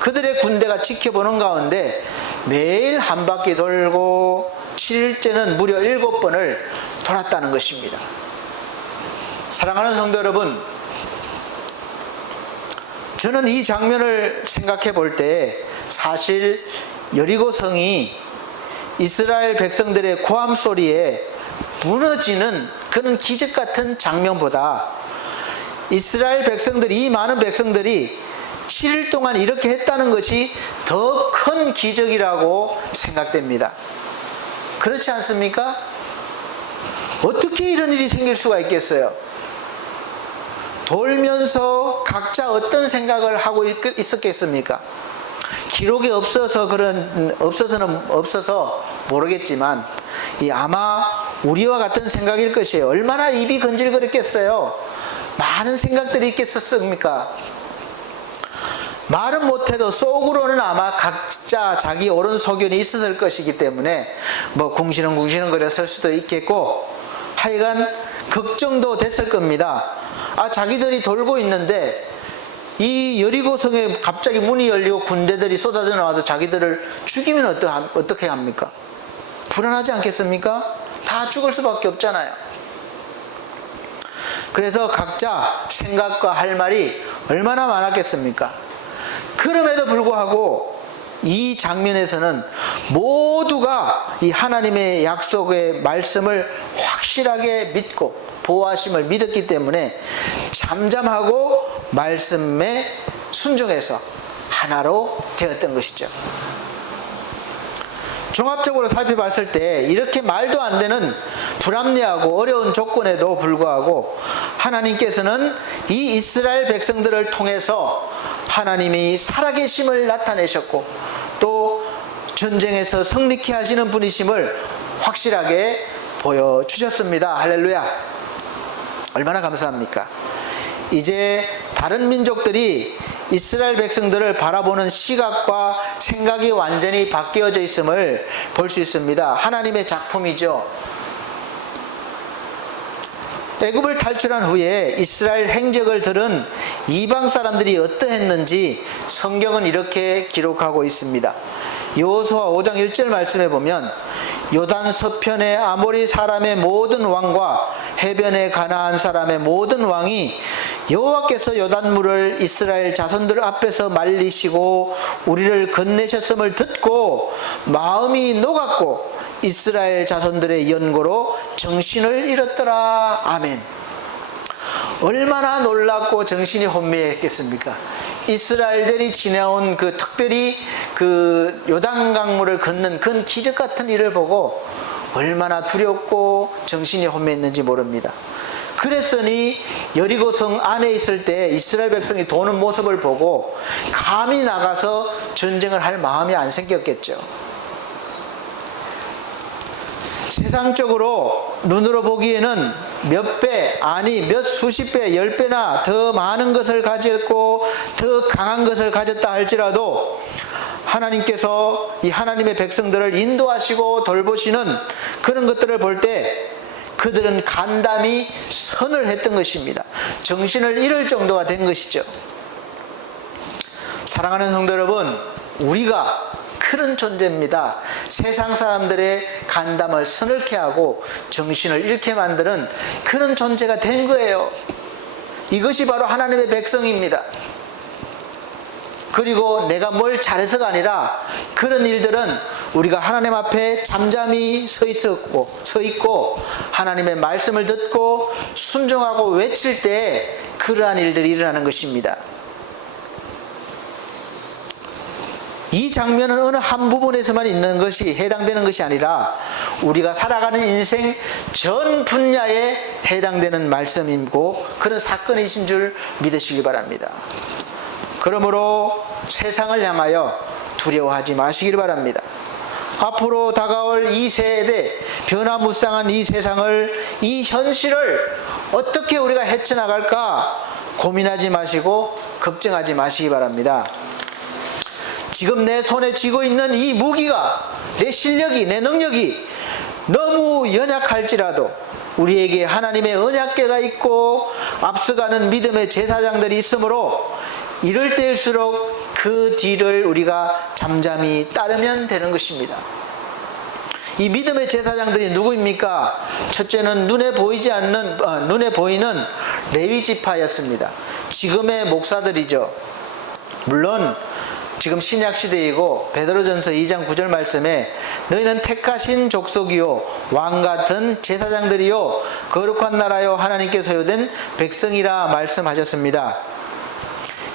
그들의 군대가 지켜보는 가운데 매일 한 바퀴 돌고 7일째는 무려 7번을 돌았다는 것입니다. 사랑하는 성도 여러분, 저는 이 장면을 생각해 볼 때 사실 여리고성이 이스라엘 백성들의 고함 소리에 무너지는 그런 기적 같은 장면보다 이스라엘 백성들이, 이 많은 백성들이 7일 동안 이렇게 했다는 것이 더 큰 기적이라고 생각됩니다. 그렇지 않습니까? 어떻게 이런 일이 생길 수가 있겠어요? 돌면서 각자 어떤 생각을 하고 있었겠습니까? 기록이 없어서 모르겠지만 아마 우리와 같은 생각일 것이에요. 얼마나 입이 건질거렸겠어요? 많은 생각들이 있겠습니까? 말은 못해도 속으로는 아마 각자 자기 옳은 소견이 있었을 것이기 때문에 궁시렁궁시렁 거렸을 수도 있겠고, 하여간 걱정도 됐을 겁니다. 자기들이 돌고 있는데 이 여리고성에 갑자기 문이 열리고 군대들이 쏟아져 나와서 자기들을 죽이면 어떻게 합니까? 불안하지 않겠습니까? 다 죽을 수밖에 없잖아요. 그래서 각자 생각과 할 말이 얼마나 많았겠습니까? 그럼에도 불구하고 이 장면에서는 모두가 이 하나님의 약속의 말씀을 확실하게 믿고 보호하심을 믿었기 때문에 잠잠하고 말씀에 순종해서 하나로 되었던 것이죠. 종합적으로 살펴봤을 때 이렇게 말도 안 되는 불합리하고 어려운 조건에도 불구하고 하나님께서는 이 이스라엘 백성들을 통해서 하나님이 살아계심을 나타내셨고 또 전쟁에서 승리케 하시는 분이심을 확실하게 보여주셨습니다. 할렐루야. 얼마나 감사합니까? 이제 다른 민족들이 이스라엘 백성들을 바라보는 시각과 생각이 완전히 바뀌어져 있음을 볼 수 있습니다. 하나님의 작품이죠. 애굽을 탈출한 후에 이스라엘 행적을 들은 이방 사람들이 어떠했는지 성경은 이렇게 기록하고 있습니다. 여호수아 5장 1절 말씀에 보면 요단 서편의 아모리 사람의 모든 왕과 해변의 가나안 사람의 모든 왕이 여호와께서 요단물을 이스라엘 자손들 앞에서 말리시고 우리를 건네셨음을 듣고 마음이 녹았고 이스라엘 자손들의 연고로 정신을 잃었더라. 아멘. 얼마나 놀랍고 정신이 혼미했겠습니까? 이스라엘들이 지나온 특별히 요단강물을 걷는 그 기적 같은 일을 보고 얼마나 두렵고 정신이 혼미했는지 모릅니다. 그랬으니 여리고성 안에 있을 때 이스라엘 백성이 도는 모습을 보고 감히 나가서 전쟁을 할 마음이 안 생겼겠죠. 세상적으로 눈으로 보기에는 몇 배, 몇 수십 배, 10배나 더 많은 것을 가졌고 더 강한 것을 가졌다 할지라도 하나님께서 이 하나님의 백성들을 인도하시고 돌보시는 그런 것들을 볼 때 그들은 간담이 선을 했던 것입니다. 정신을 잃을 정도가 된 것이죠. 사랑하는 성도 여러분, 우리가 그런 존재입니다. 세상 사람들의 간담을 서늘케 하고 정신을 잃게 만드는 그런 존재가 된 거예요. 이것이 바로 하나님의 백성입니다. 그리고 내가 뭘 잘해서가 아니라 그런 일들은 우리가 하나님 앞에 잠잠히 서 있고 하나님의 말씀을 듣고 순종하고 외칠 때 그러한 일들이 일어나는 것입니다. 이 장면은 어느 한 부분에서만 있는 것이 해당되는 것이 아니라 우리가 살아가는 인생 전 분야에 해당되는 말씀이고 그런 사건이신 줄 믿으시기 바랍니다. 그러므로 세상을 향하여 두려워하지 마시길 바랍니다. 앞으로 다가올 이 세대, 변화무쌍한 이 세상을, 이 현실을 어떻게 우리가 헤쳐나갈까 고민하지 마시고 걱정하지 마시기 바랍니다. 지금 내 손에 쥐고 있는 이 무기가, 내 실력이, 내 능력이 너무 연약할지라도 우리에게 하나님의 언약궤가 있고 앞서가는 믿음의 제사장들이 있으므로 이럴 때일수록 그 뒤를 우리가 잠잠히 따르면 되는 것입니다. 이 믿음의 제사장들이 누구입니까? 첫째는 눈에 보이는 레위 지파였습니다. 지금의 목사들이죠. 물론 지금 신약 시대이고 베드로전서 2장 9절 말씀에 너희는 택하신 족속이요 왕 같은 제사장들이요 거룩한 나라요 하나님께 소유된 백성이라 말씀하셨습니다.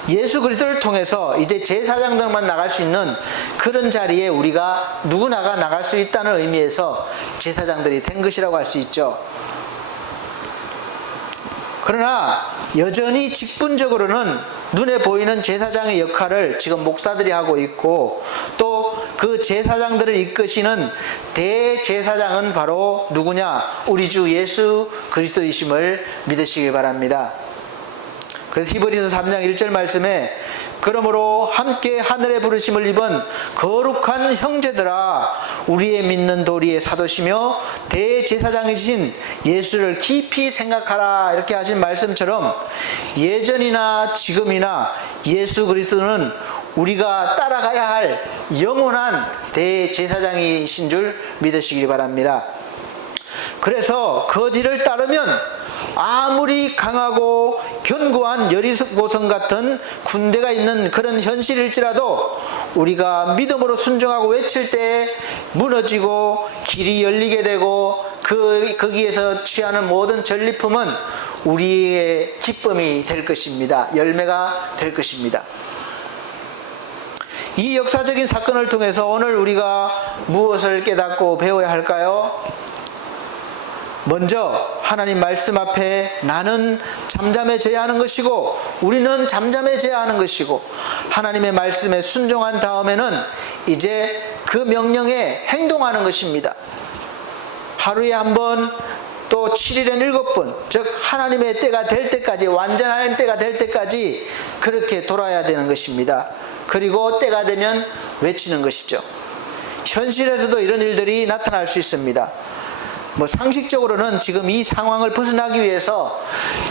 예수 그리스도를 통해서 이제 제사장들만 나갈 수 있는 그런 자리에 우리가 누구나가 나갈 수 있다는 의미에서 제사장들이 된 것이라고 할 수 있죠. 그러나 여전히 직분적으로는 눈에 보이는 제사장의 역할을 지금 목사들이 하고 있고 또 그 제사장들을 이끄시는 대제사장은 바로 누구냐? 우리 주 예수 그리스도이심을 믿으시기 바랍니다. 그래서 히브리서 3장 1절 말씀에 그러므로 함께 하늘의 부르심을 입은 거룩한 형제들아 우리의 믿는 도리의 사도시며 대제사장이신 예수를 깊이 생각하라 이렇게 하신 말씀처럼 예전이나 지금이나 예수 그리스도는 우리가 따라가야 할 영원한 대제사장이신 줄 믿으시기 바랍니다. 그래서 그 뒤를 따르면 아무리 강하고 견고한 여리고성 같은 군대가 있는 그런 현실일지라도 우리가 믿음으로 순종하고 외칠 때 무너지고 길이 열리게 되고 거기에서 취하는 모든 전리품은 우리의 기쁨이 될 것입니다. 열매가 될 것입니다. 이 역사적인 사건을 통해서 오늘 우리가 무엇을 깨닫고 배워야 할까요? 먼저 하나님 말씀 앞에 나는 잠잠해져야 하는 것이고 우리는 잠잠해져야 하는 것이고 하나님의 말씀에 순종한 다음에는 이제 그 명령에 행동하는 것입니다. 하루에 한 번 또 7일엔 7번 즉 하나님의 때가 될 때까지 완전한 때가 될 때까지 그렇게 돌아야 되는 것입니다. 그리고 때가 되면 외치는 것이죠. 현실에서도 이런 일들이 나타날 수 있습니다. 상식적으로는 지금 이 상황을 벗어나기 위해서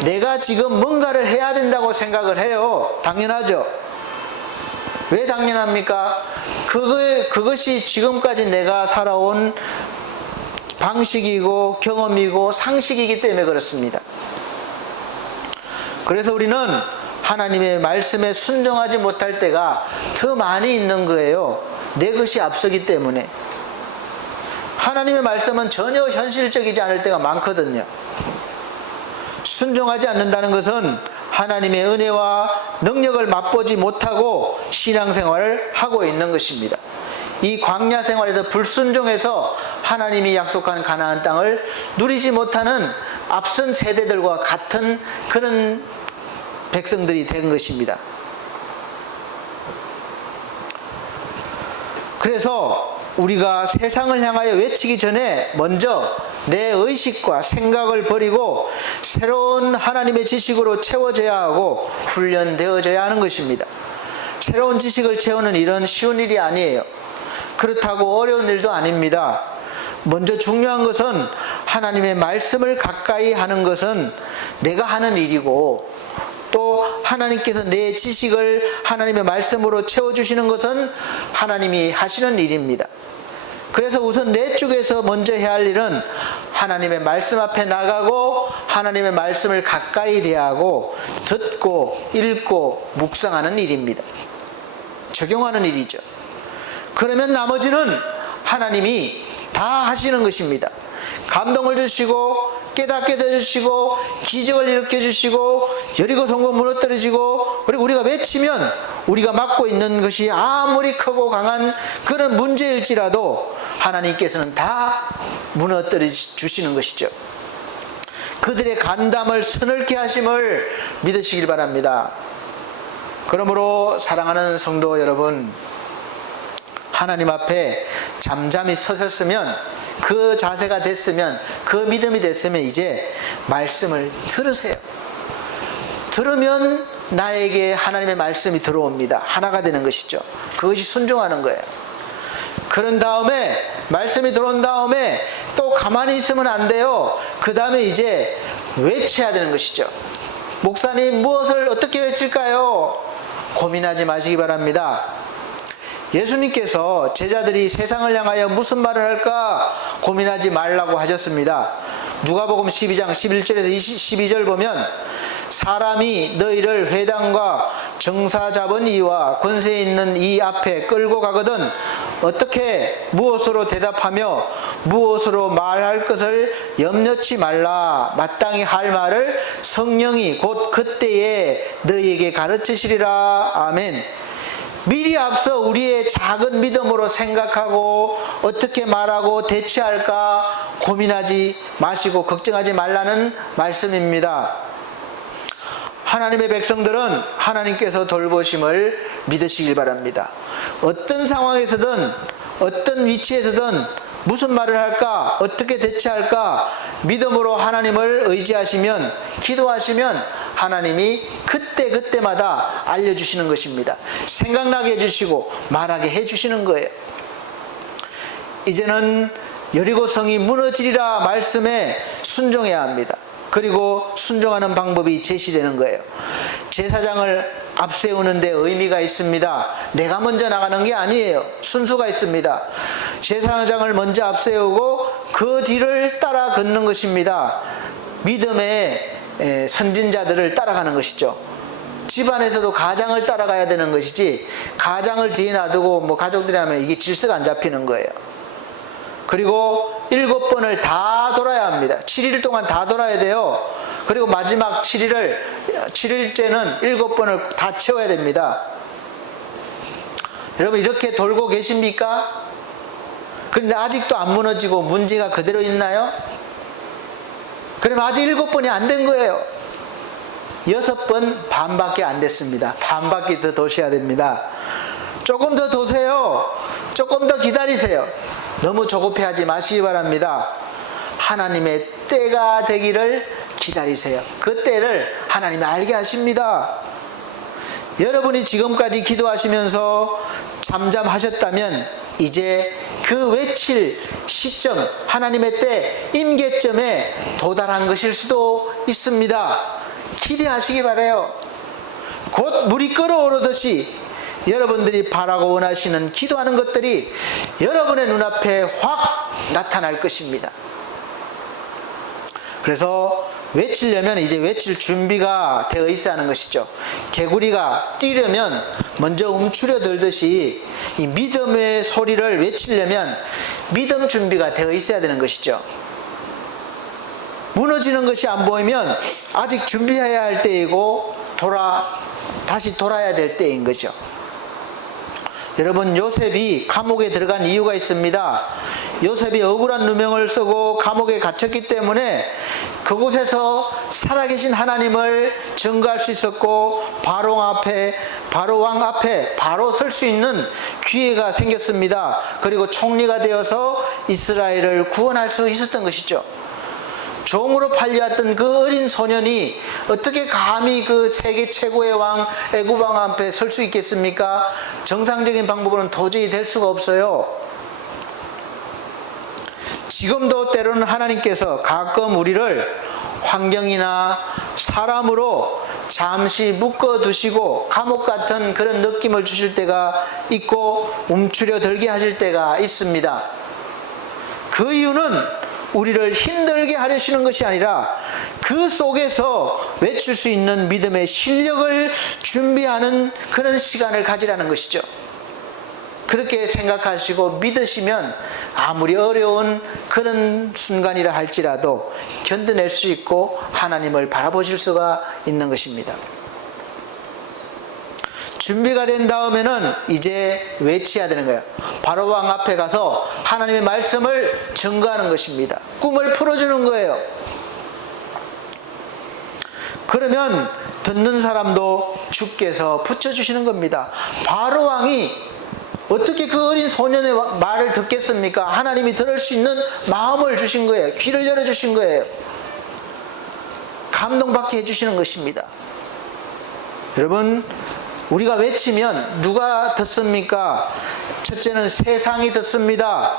내가 지금 뭔가를 해야 된다고 생각을 해요. 당연하죠. 왜 당연합니까? 그것이 지금까지 내가 살아온 방식이고 경험이고 상식이기 때문에 그렇습니다. 그래서 우리는 하나님의 말씀에 순종하지 못할 때가 더 많이 있는 거예요. 내 것이 앞서기 때문에. 하나님의 말씀은 전혀 현실적이지 않을 때가 많거든요. 순종하지 않는다는 것은 하나님의 은혜와 능력을 맛보지 못하고 신앙생활을 하고 있는 것입니다. 이 광야 생활에서 불순종해서 하나님이 약속한 가나안 땅을 누리지 못하는 앞선 세대들과 같은 그런 백성들이 된 것입니다. 그래서 우리가 세상을 향하여 외치기 전에 먼저 내 의식과 생각을 버리고 새로운 하나님의 지식으로 채워져야 하고 훈련되어져야 하는 것입니다. 새로운 지식을 채우는 일은 쉬운 일이 아니에요. 그렇다고 어려운 일도 아닙니다. 먼저 중요한 것은 하나님의 말씀을 가까이 하는 것은 내가 하는 일이고 또 하나님께서 내 지식을 하나님의 말씀으로 채워주시는 것은 하나님이 하시는 일입니다. 그래서 우선 내 쪽에서 먼저 해야 할 일은 하나님의 말씀 앞에 나가고 하나님의 말씀을 가까이 대하고 듣고 읽고 묵상하는 일입니다. 적용하는 일이죠. 그러면 나머지는 하나님이 다 하시는 것입니다. 감동을 주시고 깨닫게 해주시고 기적을 일으켜 주시고 여리고 성읍 무너뜨려지고, 그리고 우리가 외치면 우리가 맡고 있는 것이 아무리 크고 강한 그런 문제일지라도 하나님께서는 다 무너뜨려 주시는 것이죠. 그들의 간담을 서늘케 하심을 믿으시길 바랍니다. 그러므로 사랑하는 성도 여러분, 하나님 앞에 잠잠히 서셨으면, 그 자세가 됐으면, 그 믿음이 됐으면 이제 말씀을 들으세요. 들으면 나에게 하나님의 말씀이 들어옵니다. 하나가 되는 것이죠. 그것이 순종하는 거예요. 그런 다음에 말씀이 들어온 다음에 또 가만히 있으면 안 돼요. 그 다음에 이제 외쳐야 되는 것이죠. 목사님, 무엇을 어떻게 외칠까요? 고민하지 마시기 바랍니다. 예수님께서 제자들이 세상을 향하여 무슨 말을 할까 고민하지 말라고 하셨습니다. 누가복음 12장 11절에서 12절 보면, 사람이 너희를 회당과 정사 잡은 이와 권세 있는 이 앞에 끌고 가거든 어떻게 무엇으로 대답하며 무엇으로 말할 것을 염려치 말라. 마땅히 할 말을 성령이 곧 그때에 너희에게 가르치시리라. 아멘. 미리 앞서 우리의 작은 믿음으로 생각하고 어떻게 말하고 대처할까 고민하지 마시고 걱정하지 말라는 말씀입니다. 하나님의 백성들은 하나님께서 돌보심을 믿으시길 바랍니다. 어떤 상황에서든 어떤 위치에서든 무슨 말을 할까, 어떻게 대처할까 믿음으로 하나님을 의지하시면, 기도하시면 하나님이 그때마다 알려주시는 것입니다. 생각나게 해주시고 말하게 해주시는 거예요. 이제는 여리고성이 무너지리라 말씀에 순종해야 합니다. 그리고 순종하는 방법이 제시되는 거예요. 제사장을 앞세우는 데 의미가 있습니다. 내가 먼저 나가는 게 아니에요. 순수가 있습니다. 제사장을 먼저 앞세우고 그 뒤를 따라 걷는 것입니다. 믿음의 선진자들을 따라가는 것이죠. 집안에서도 가장을 따라가야 되는 것이지, 가장을 뒤에 놔두고 가족들이 하면 이게 질서가 안 잡히는 거예요. 그리고 7번을 다 돌아야 합니다. 7일 동안 다 돌아야 돼요. 그리고 마지막 7일째는 7번을 다 채워야 됩니다. 여러분, 이렇게 돌고 계십니까? 그런데 아직도 안 무너지고 문제가 그대로 있나요? 그러면 아직 7번이 안 된 거예요. 6번 반밖에 안 됐습니다. 반밖에 더 도셔야 됩니다. 조금 더 도세요. 조금 더 기다리세요. 너무 조급해하지 마시기 바랍니다. 하나님의 때가 되기를 기다리세요. 그 때를 하나님이 알게 하십니다. 여러분이 지금까지 기도하시면서 잠잠하셨다면 이제 그 외칠 시점, 하나님의 때 임계점에 도달한 것일 수도 있습니다. 기대하시기 바라요. 곧 물이 끓어오르듯이 여러분들이 바라고 원하시는 기도하는 것들이 여러분의 눈앞에 확 나타날 것입니다. 그래서 외치려면 이제 외칠 준비가 되어 있어야 하는 것이죠. 개구리가 뛰려면 먼저 움츠려 들듯이 이 믿음의 소리를 외치려면 믿음 준비가 되어 있어야 되는 것이죠. 무너지는 것이 안 보이면 아직 준비해야 할 때이고 다시 돌아야 될 때인 거죠. 여러분, 요셉이 감옥에 들어간 이유가 있습니다. 요셉이 억울한 누명을 쓰고 감옥에 갇혔기 때문에 그곳에서 살아계신 하나님을 증거할 수 있었고 바로 왕 앞에 바로 설 수 있는 기회가 생겼습니다. 그리고 총리가 되어서 이스라엘을 구원할 수 있었던 것이죠. 종으로 팔려왔던 그 어린 소년이 어떻게 감히 그 세계 최고의 왕 애굽 왕 앞에 설 수 있겠습니까? 정상적인 방법으로는 도저히 될 수가 없어요. 지금도 때로는 하나님께서 가끔 우리를 환경이나 사람으로 잠시 묶어두시고 감옥 같은 그런 느낌을 주실 때가 있고 움츠려 들게 하실 때가 있습니다. 그 이유는 우리를 힘들게 하려시는 것이 아니라 그 속에서 외칠 수 있는 믿음의 실력을 준비하는 그런 시간을 가지라는 것이죠. 그렇게 생각하시고 믿으시면 아무리 어려운 그런 순간이라 할지라도 견뎌낼 수 있고 하나님을 바라보실 수가 있는 것입니다. 준비가 된 다음에는 이제 외쳐야 되는 거예요. 바로왕 앞에 가서 하나님의 말씀을 증거하는 것입니다. 꿈을 풀어주는 거예요. 그러면 듣는 사람도 주께서 붙여주시는 겁니다. 바로왕이 어떻게 그 어린 소년의 말을 듣겠습니까? 하나님이 들을 수 있는 마음을 주신 거예요. 귀를 열어주신 거예요. 감동받게 해주시는 것입니다. 여러분, 우리가 외치면 누가 듣습니까? 첫째는 세상이 듣습니다.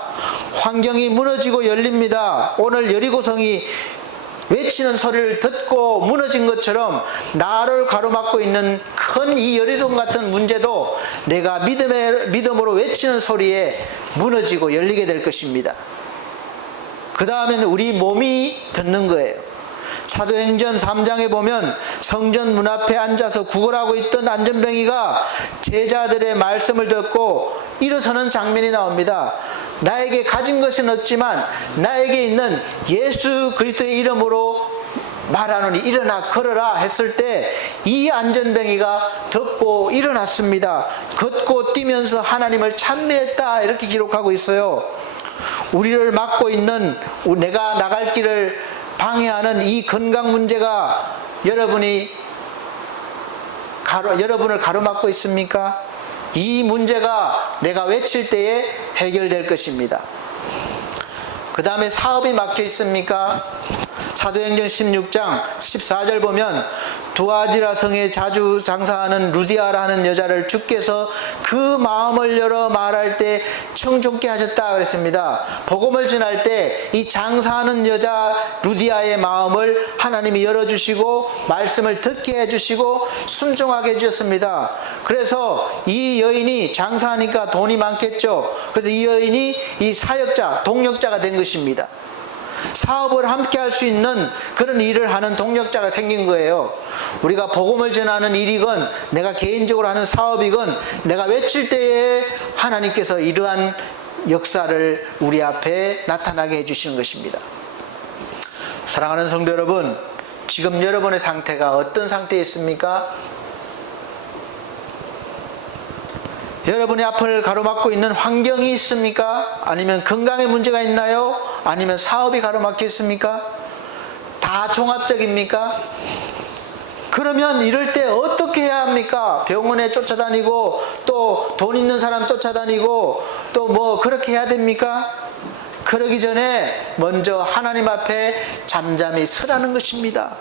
환경이 무너지고 열립니다. 오늘 여리고성이 외치는 소리를 듣고 무너진 것처럼 나를 가로막고 있는 큰 이 여리동 같은 문제도 내가 믿음으로 외치는 소리에 무너지고 열리게 될 것입니다. 그 다음에는 우리 몸이 듣는 거예요. 사도행전 3장에 보면 성전 문 앞에 앉아서 구걸하고 있던 안전뱅이가 제자들의 말씀을 듣고 일어서는 장면이 나옵니다. 나에게 가진 것은 없지만 나에게 있는 예수 그리스도의 이름으로 말하노니 일어나 걸어라 했을 때 이 안전뱅이가 듣고 일어났습니다. 걷고 뛰면서 하나님을 찬미했다, 이렇게 기록하고 있어요. 우리를 막고 있는, 내가 나갈 길을 방해하는 이 건강 문제가 여러분을 가로막고 있습니까? 이 문제가 내가 외칠 때에 해결될 것입니다. 그 다음에 사업이 막혀 있습니까? 사도행전 16장 14절 보면 두아디라 성에 자주 장사하는 루디아라는 여자를 주께서 그 마음을 열어 말할 때 청종케 하셨다 그랬습니다. 복음을 전할 때 이 장사하는 여자 루디아의 마음을 하나님이 열어주시고 말씀을 듣게 해주시고 순종하게 해주셨습니다. 그래서 이 여인이 장사하니까 돈이 많겠죠. 그래서 이 여인이 이 사역자, 동역자가 된 것입니다. 사업을 함께 할 수 있는 그런 일을 하는 동력자가 생긴 거예요. 우리가 복음을 전하는 일이건 내가 개인적으로 하는 사업이건 내가 외칠 때에 하나님께서 이러한 역사를 우리 앞에 나타나게 해주시는 것입니다. 사랑하는 성도 여러분, 지금 여러분의 상태가 어떤 상태에 있습니까? 여러분의 앞을 가로막고 있는 환경이 있습니까? 아니면 건강에 문제가 있나요? 아니면 사업이 가로막혀 있습니까? 다 종합적입니까? 그러면 이럴 때 어떻게 해야 합니까? 병원에 쫓아다니고 또 돈 있는 사람 쫓아다니고 또 뭐 그렇게 해야 됩니까? 그러기 전에 먼저 하나님 앞에 잠잠히 서라는 것입니다.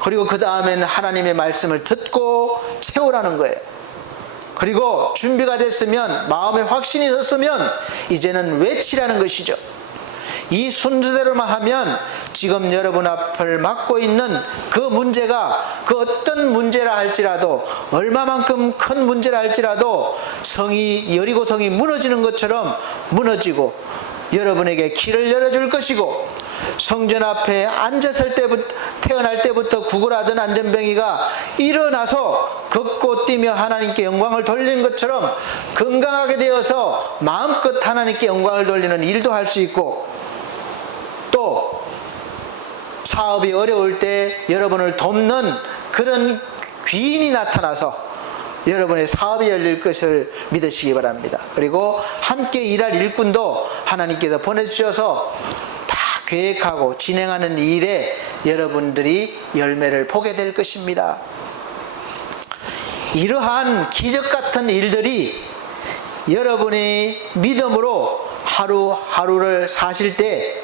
그리고 그 다음에는 하나님의 말씀을 듣고 채우라는 거예요. 그리고 준비가 됐으면, 마음에 확신이 섰으면 이제는 외치라는 것이죠. 이 순서대로만 하면 지금 여러분 앞을 막고 있는 그 문제가 그 어떤 문제라 할지라도, 얼마만큼 큰 문제라 할지라도 여리고성이 무너지는 것처럼 무너지고 여러분에게 길을 열어줄 것이고, 성전 앞에 앉았을 때부터, 태어날 때부터 구걸하던 안전뱅이가 일어나서 걷고 뛰며 하나님께 영광을 돌리는 것처럼 건강하게 되어서 마음껏 하나님께 영광을 돌리는 일도 할 수 있고, 또 사업이 어려울 때 여러분을 돕는 그런 귀인이 나타나서 여러분의 사업이 열릴 것을 믿으시기 바랍니다. 그리고 함께 일할 일꾼도 하나님께서 보내주셔서 다 계획하고 진행하는 일에 여러분들이 열매를 보게 될 것입니다. 이러한 기적 같은 일들이 여러분이 믿음으로 하루하루를 사실 때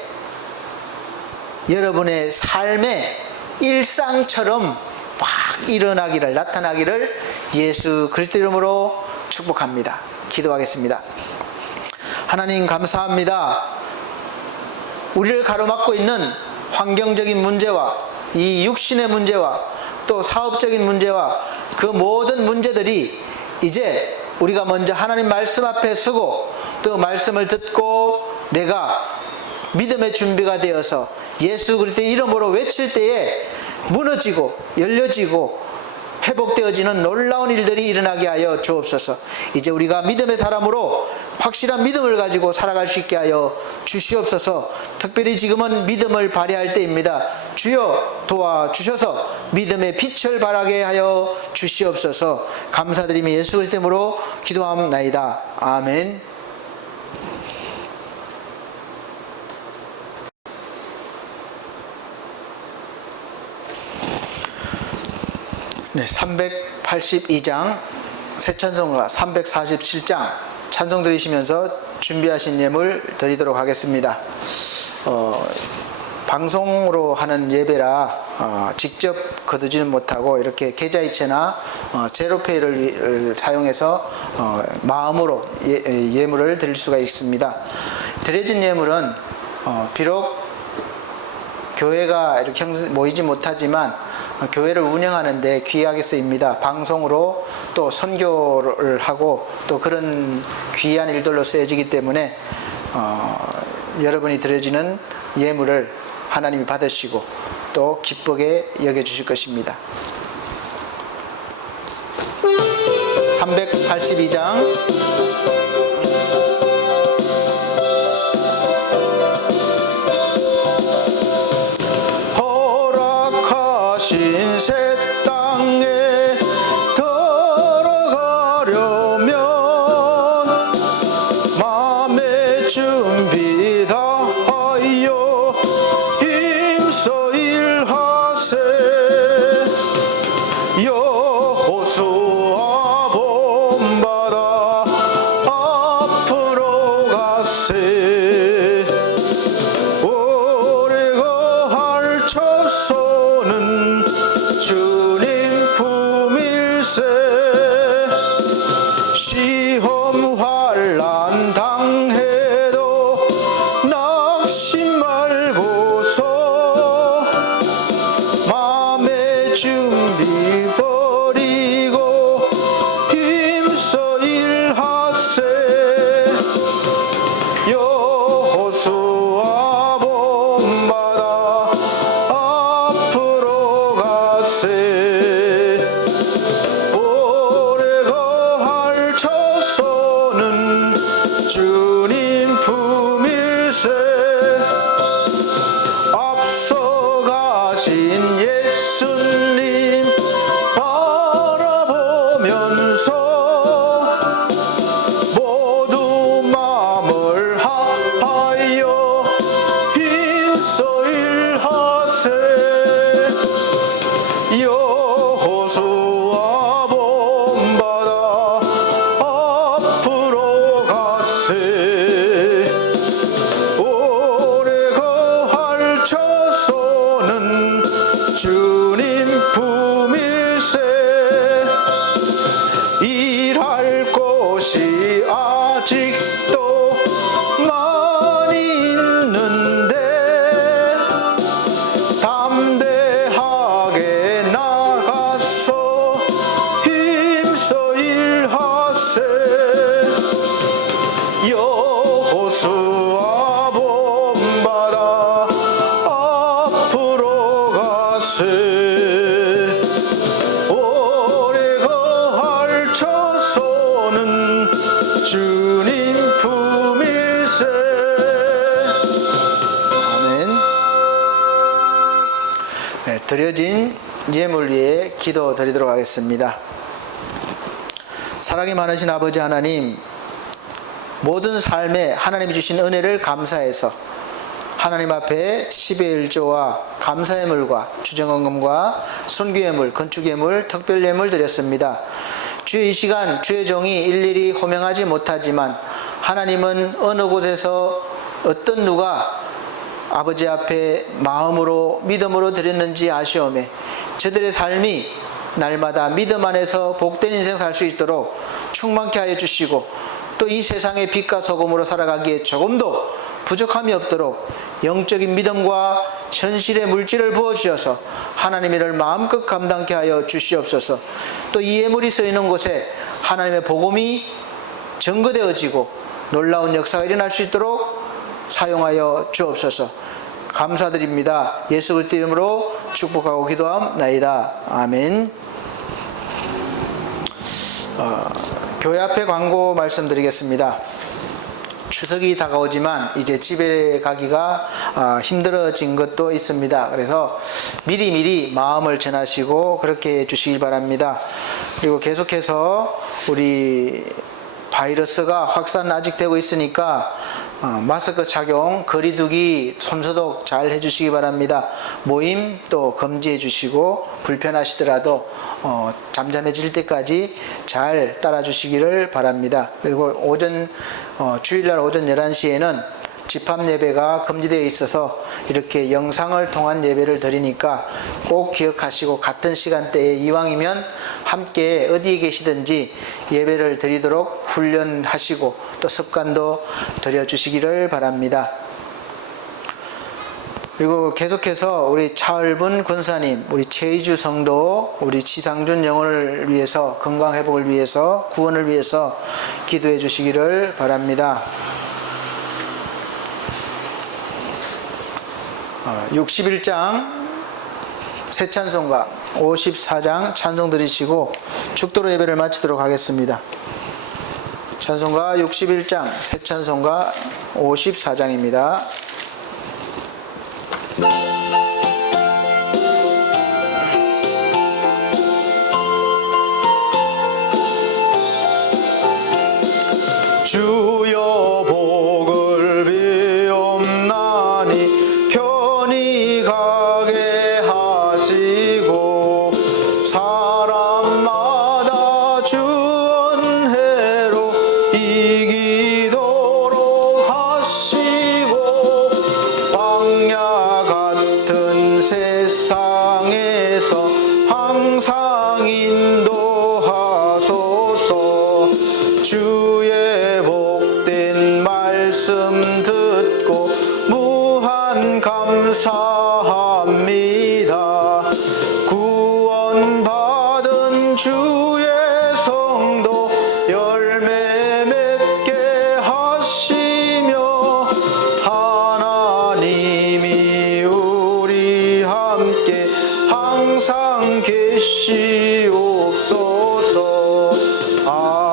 여러분의 삶의 일상처럼 막 일어나기를, 나타나기를 예수 그리스도 이름으로 축복합니다. 기도하겠습니다. 하나님 감사합니다. 우리를 가로막고 있는 환경적인 문제와 이 육신의 문제와 또 사업적인 문제와 그 모든 문제들이 이제 우리가 먼저 하나님 말씀 앞에 서고 또 말씀을 듣고 내가 믿음의 준비가 되어서 예수 그리스도의 이름으로 외칠 때에 무너지고 열려지고 회복되어지는 놀라운 일들이 일어나게 하여 주옵소서. 이제 우리가 믿음의 사람으로 확실한 믿음을 가지고 살아갈 수 있게 하여 주시옵소서. 특별히 지금은 믿음을 발휘할 때입니다. 주여 도와주셔서 믿음의 빛을 발하게 하여 주시옵소서. 감사드리며 예수 그리스도 이름으로 기도함나이다. 아멘. 네, 382장 새 찬송가 347장 찬송 드리시면서 준비하신 예물 드리도록 하겠습니다. 방송으로 하는 예배라 직접 거두지는 못하고 이렇게 계좌이체나 제로페이를 사용해서 마음으로 예물을 드릴 수가 있습니다. 드려진 예물은 비록 교회가 이렇게 모이지 못하지만 교회를 운영하는데 귀하게 쓰입니다. 방송으로 또 선교를 하고 또 그런 귀한 일들로 쓰여지기 때문에 여러분이 드려지는 예물을 하나님이 받으시고 또 기쁘게 여겨주실 것입니다. 382장 허락하신 새 땅에 들어가려면 마음의 준비 다하여 힘써 일하세. 여호수아 본받아 앞으로 가세. 오래가 할 첫소는 주님 품일세. 시험 환난 당해도 낙심 말고서 마음의 준비 버리고 힘써 일하세. 여호수아 본받아 앞으로 가세. 오래가 할 첫소는 주님 품일세. 앞서가신 예수님 바라보면서 모두 마음을 합하여 힘써 일하세. 여호수아 본받아 앞으로 가세. 오래가 할 첫소는 주님 품일세. 일할 곳이 아직도 많이 있는데 담대하게 나가서 힘써 일하세. 여호수아 본받아 앞으로 가세. 오래가 할 첫소는 주님 품일세. 아멘. 네, 드려진 예물 위에 기도 드리도록 하겠습니다. 사랑이 많으신 아버지 하나님, 모든 삶에 하나님이 주신 은혜를 감사해서 하나님 앞에 10의 1조와 감사예물과 주정헌금과 선교예물, 건축예물, 특별예물 드렸습니다. 주의 이 시간 주의 종이 일일이 호명하지 못하지만 하나님은 어느 곳에서 어떤 누가 아버지 앞에 마음으로 믿음으로 드렸는지 아시오매 저들의 삶이 날마다 믿음 안에서 복된 인생 살 수 있도록 충만케 하여 주시고 또 이 세상의 빛과 소금으로 살아가기에 조금도 부족함이 없도록 영적인 믿음과 현실의 물질을 부어주셔서 하나님의 일을 마음껏 감당케 하여 주시옵소서. 또 이 예물이 쓰이는 곳에 하나님의 복음이 증거되어지고 놀라운 역사가 일어날 수 있도록 사용하여 주옵소서. 감사드립니다. 예수 그리스도 이름으로 축복하고 기도함나이다. 아멘. 교회 앞에 광고 말씀드리겠습니다. 추석이 다가오지만 이제 집에 가기가 힘들어진 것도 있습니다. 그래서 미리미리 마음을 전하시고 그렇게 해주시길 바랍니다. 그리고 계속해서 우리 바이러스가 확산 아직 되고 있으니까 마스크 착용, 거리두기, 손소독 잘 해주시기 바랍니다. 모임 또 금지해 주시고 불편하시더라도 잠잠해질 때까지 잘 따라주시기를 바랍니다. 그리고 주일날 오전 11시에는 집합 예배가 금지되어 있어서 이렇게 영상을 통한 예배를 드리니까 꼭 기억하시고 같은 시간대에 이왕이면 함께 어디에 계시든지 예배를 드리도록 훈련하시고 또 습관도 들여주시기를 바랍니다. 그리고 계속해서 우리 차을분 권사님, 우리 최희주 성도, 우리 지상준 영혼을 위해서, 건강 회복을 위해서, 구원을 위해서 기도해 주시기를 바랍니다. 61장 새 찬송가 54장 찬송 드리시고 축도로 예배를 마치도록 하겠습니다. 찬송가 61장 새 찬송가 54장입니다. 주여 복을 비옵나니 편히 가게 하시고 사람마다 주 은혜로 이기도록 하시고 광야 같은 세상에서 항상 인도하소서. 주의 복된 말씀 듣고 무한 감사합니다. 구원받은 주의 성도 열매 맺게 하시며 하나님이 우리 함께 항상 계시옵소서. 아멘.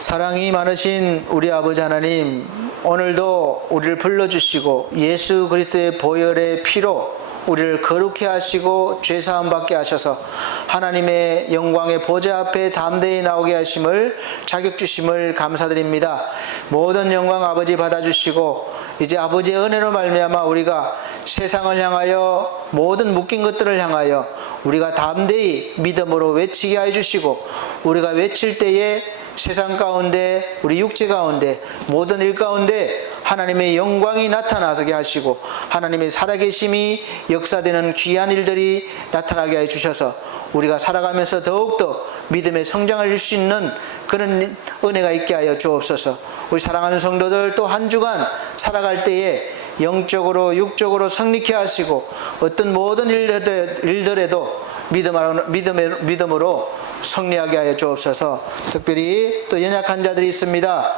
사랑이 많으신 우리 아버지 하나님, 오늘도 우리를 불러주시고 예수 그리스도의 보혈의 피로 우리를 거룩해 하시고 죄사함 받게 하셔서 하나님의 영광의 보좌 앞에 담대히 나오게 하심을 자격 주심을 감사드립니다. 모든 영광 아버지 받아주시고 이제 아버지의 은혜로 말미암아 우리가 세상을 향하여 모든 묶인 것들을 향하여 우리가 담대히 믿음으로 외치게 해주시고 우리가 외칠 때에 세상 가운데 우리 육체 가운데 모든 일 가운데 하나님의 영광이 나타나게 하시고 하나님의 살아계심이 역사되는 귀한 일들이 나타나게 해주셔서 우리가 살아가면서 더욱더 믿음의 성장을 줄 수 있는 그런 은혜가 있게 하여 주옵소서. 우리 사랑하는 성도들 또 한 주간 살아갈 때에 영적으로 육적으로 성립케 하시고 어떤 모든 일들에도 믿음으로 승리하게 하여 주옵소서. 특별히 또 연약한 자들이 있습니다.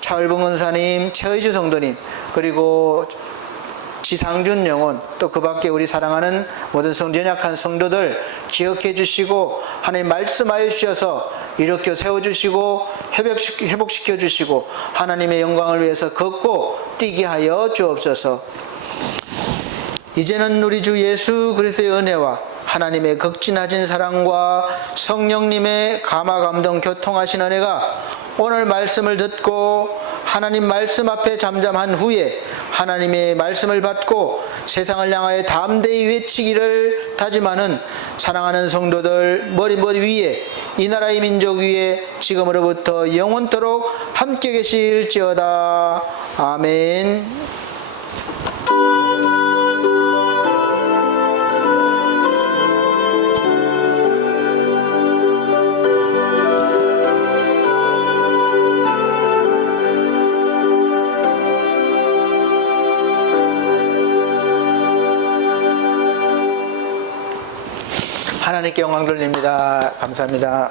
차을봉 권사님, 최의주 성도님, 그리고 지상준 영혼, 또 그 밖에 우리 사랑하는 모든 연약한 성도들 기억해 주시고 하나님 말씀하여 주셔서 일으켜 세워주시고 회복시켜 주시고 하나님의 영광을 위해서 걷고 뛰게 하여 주옵소서. 이제는 우리 주 예수 그리스도의 은혜와 하나님의 극진하신 사랑과 성령님의 감화감동 교통하신 은혜가 오늘 말씀을 듣고 하나님 말씀 앞에 잠잠한 후에 하나님의 말씀을 받고 세상을 향하여 담대히 외치기를 다짐하는 사랑하는 성도들 머리 위에 이 나라의 민족 위에 지금으로부터 영원토록 함께 계실지어다. 아멘. 하나님께 영광 돌립니다. 감사합니다.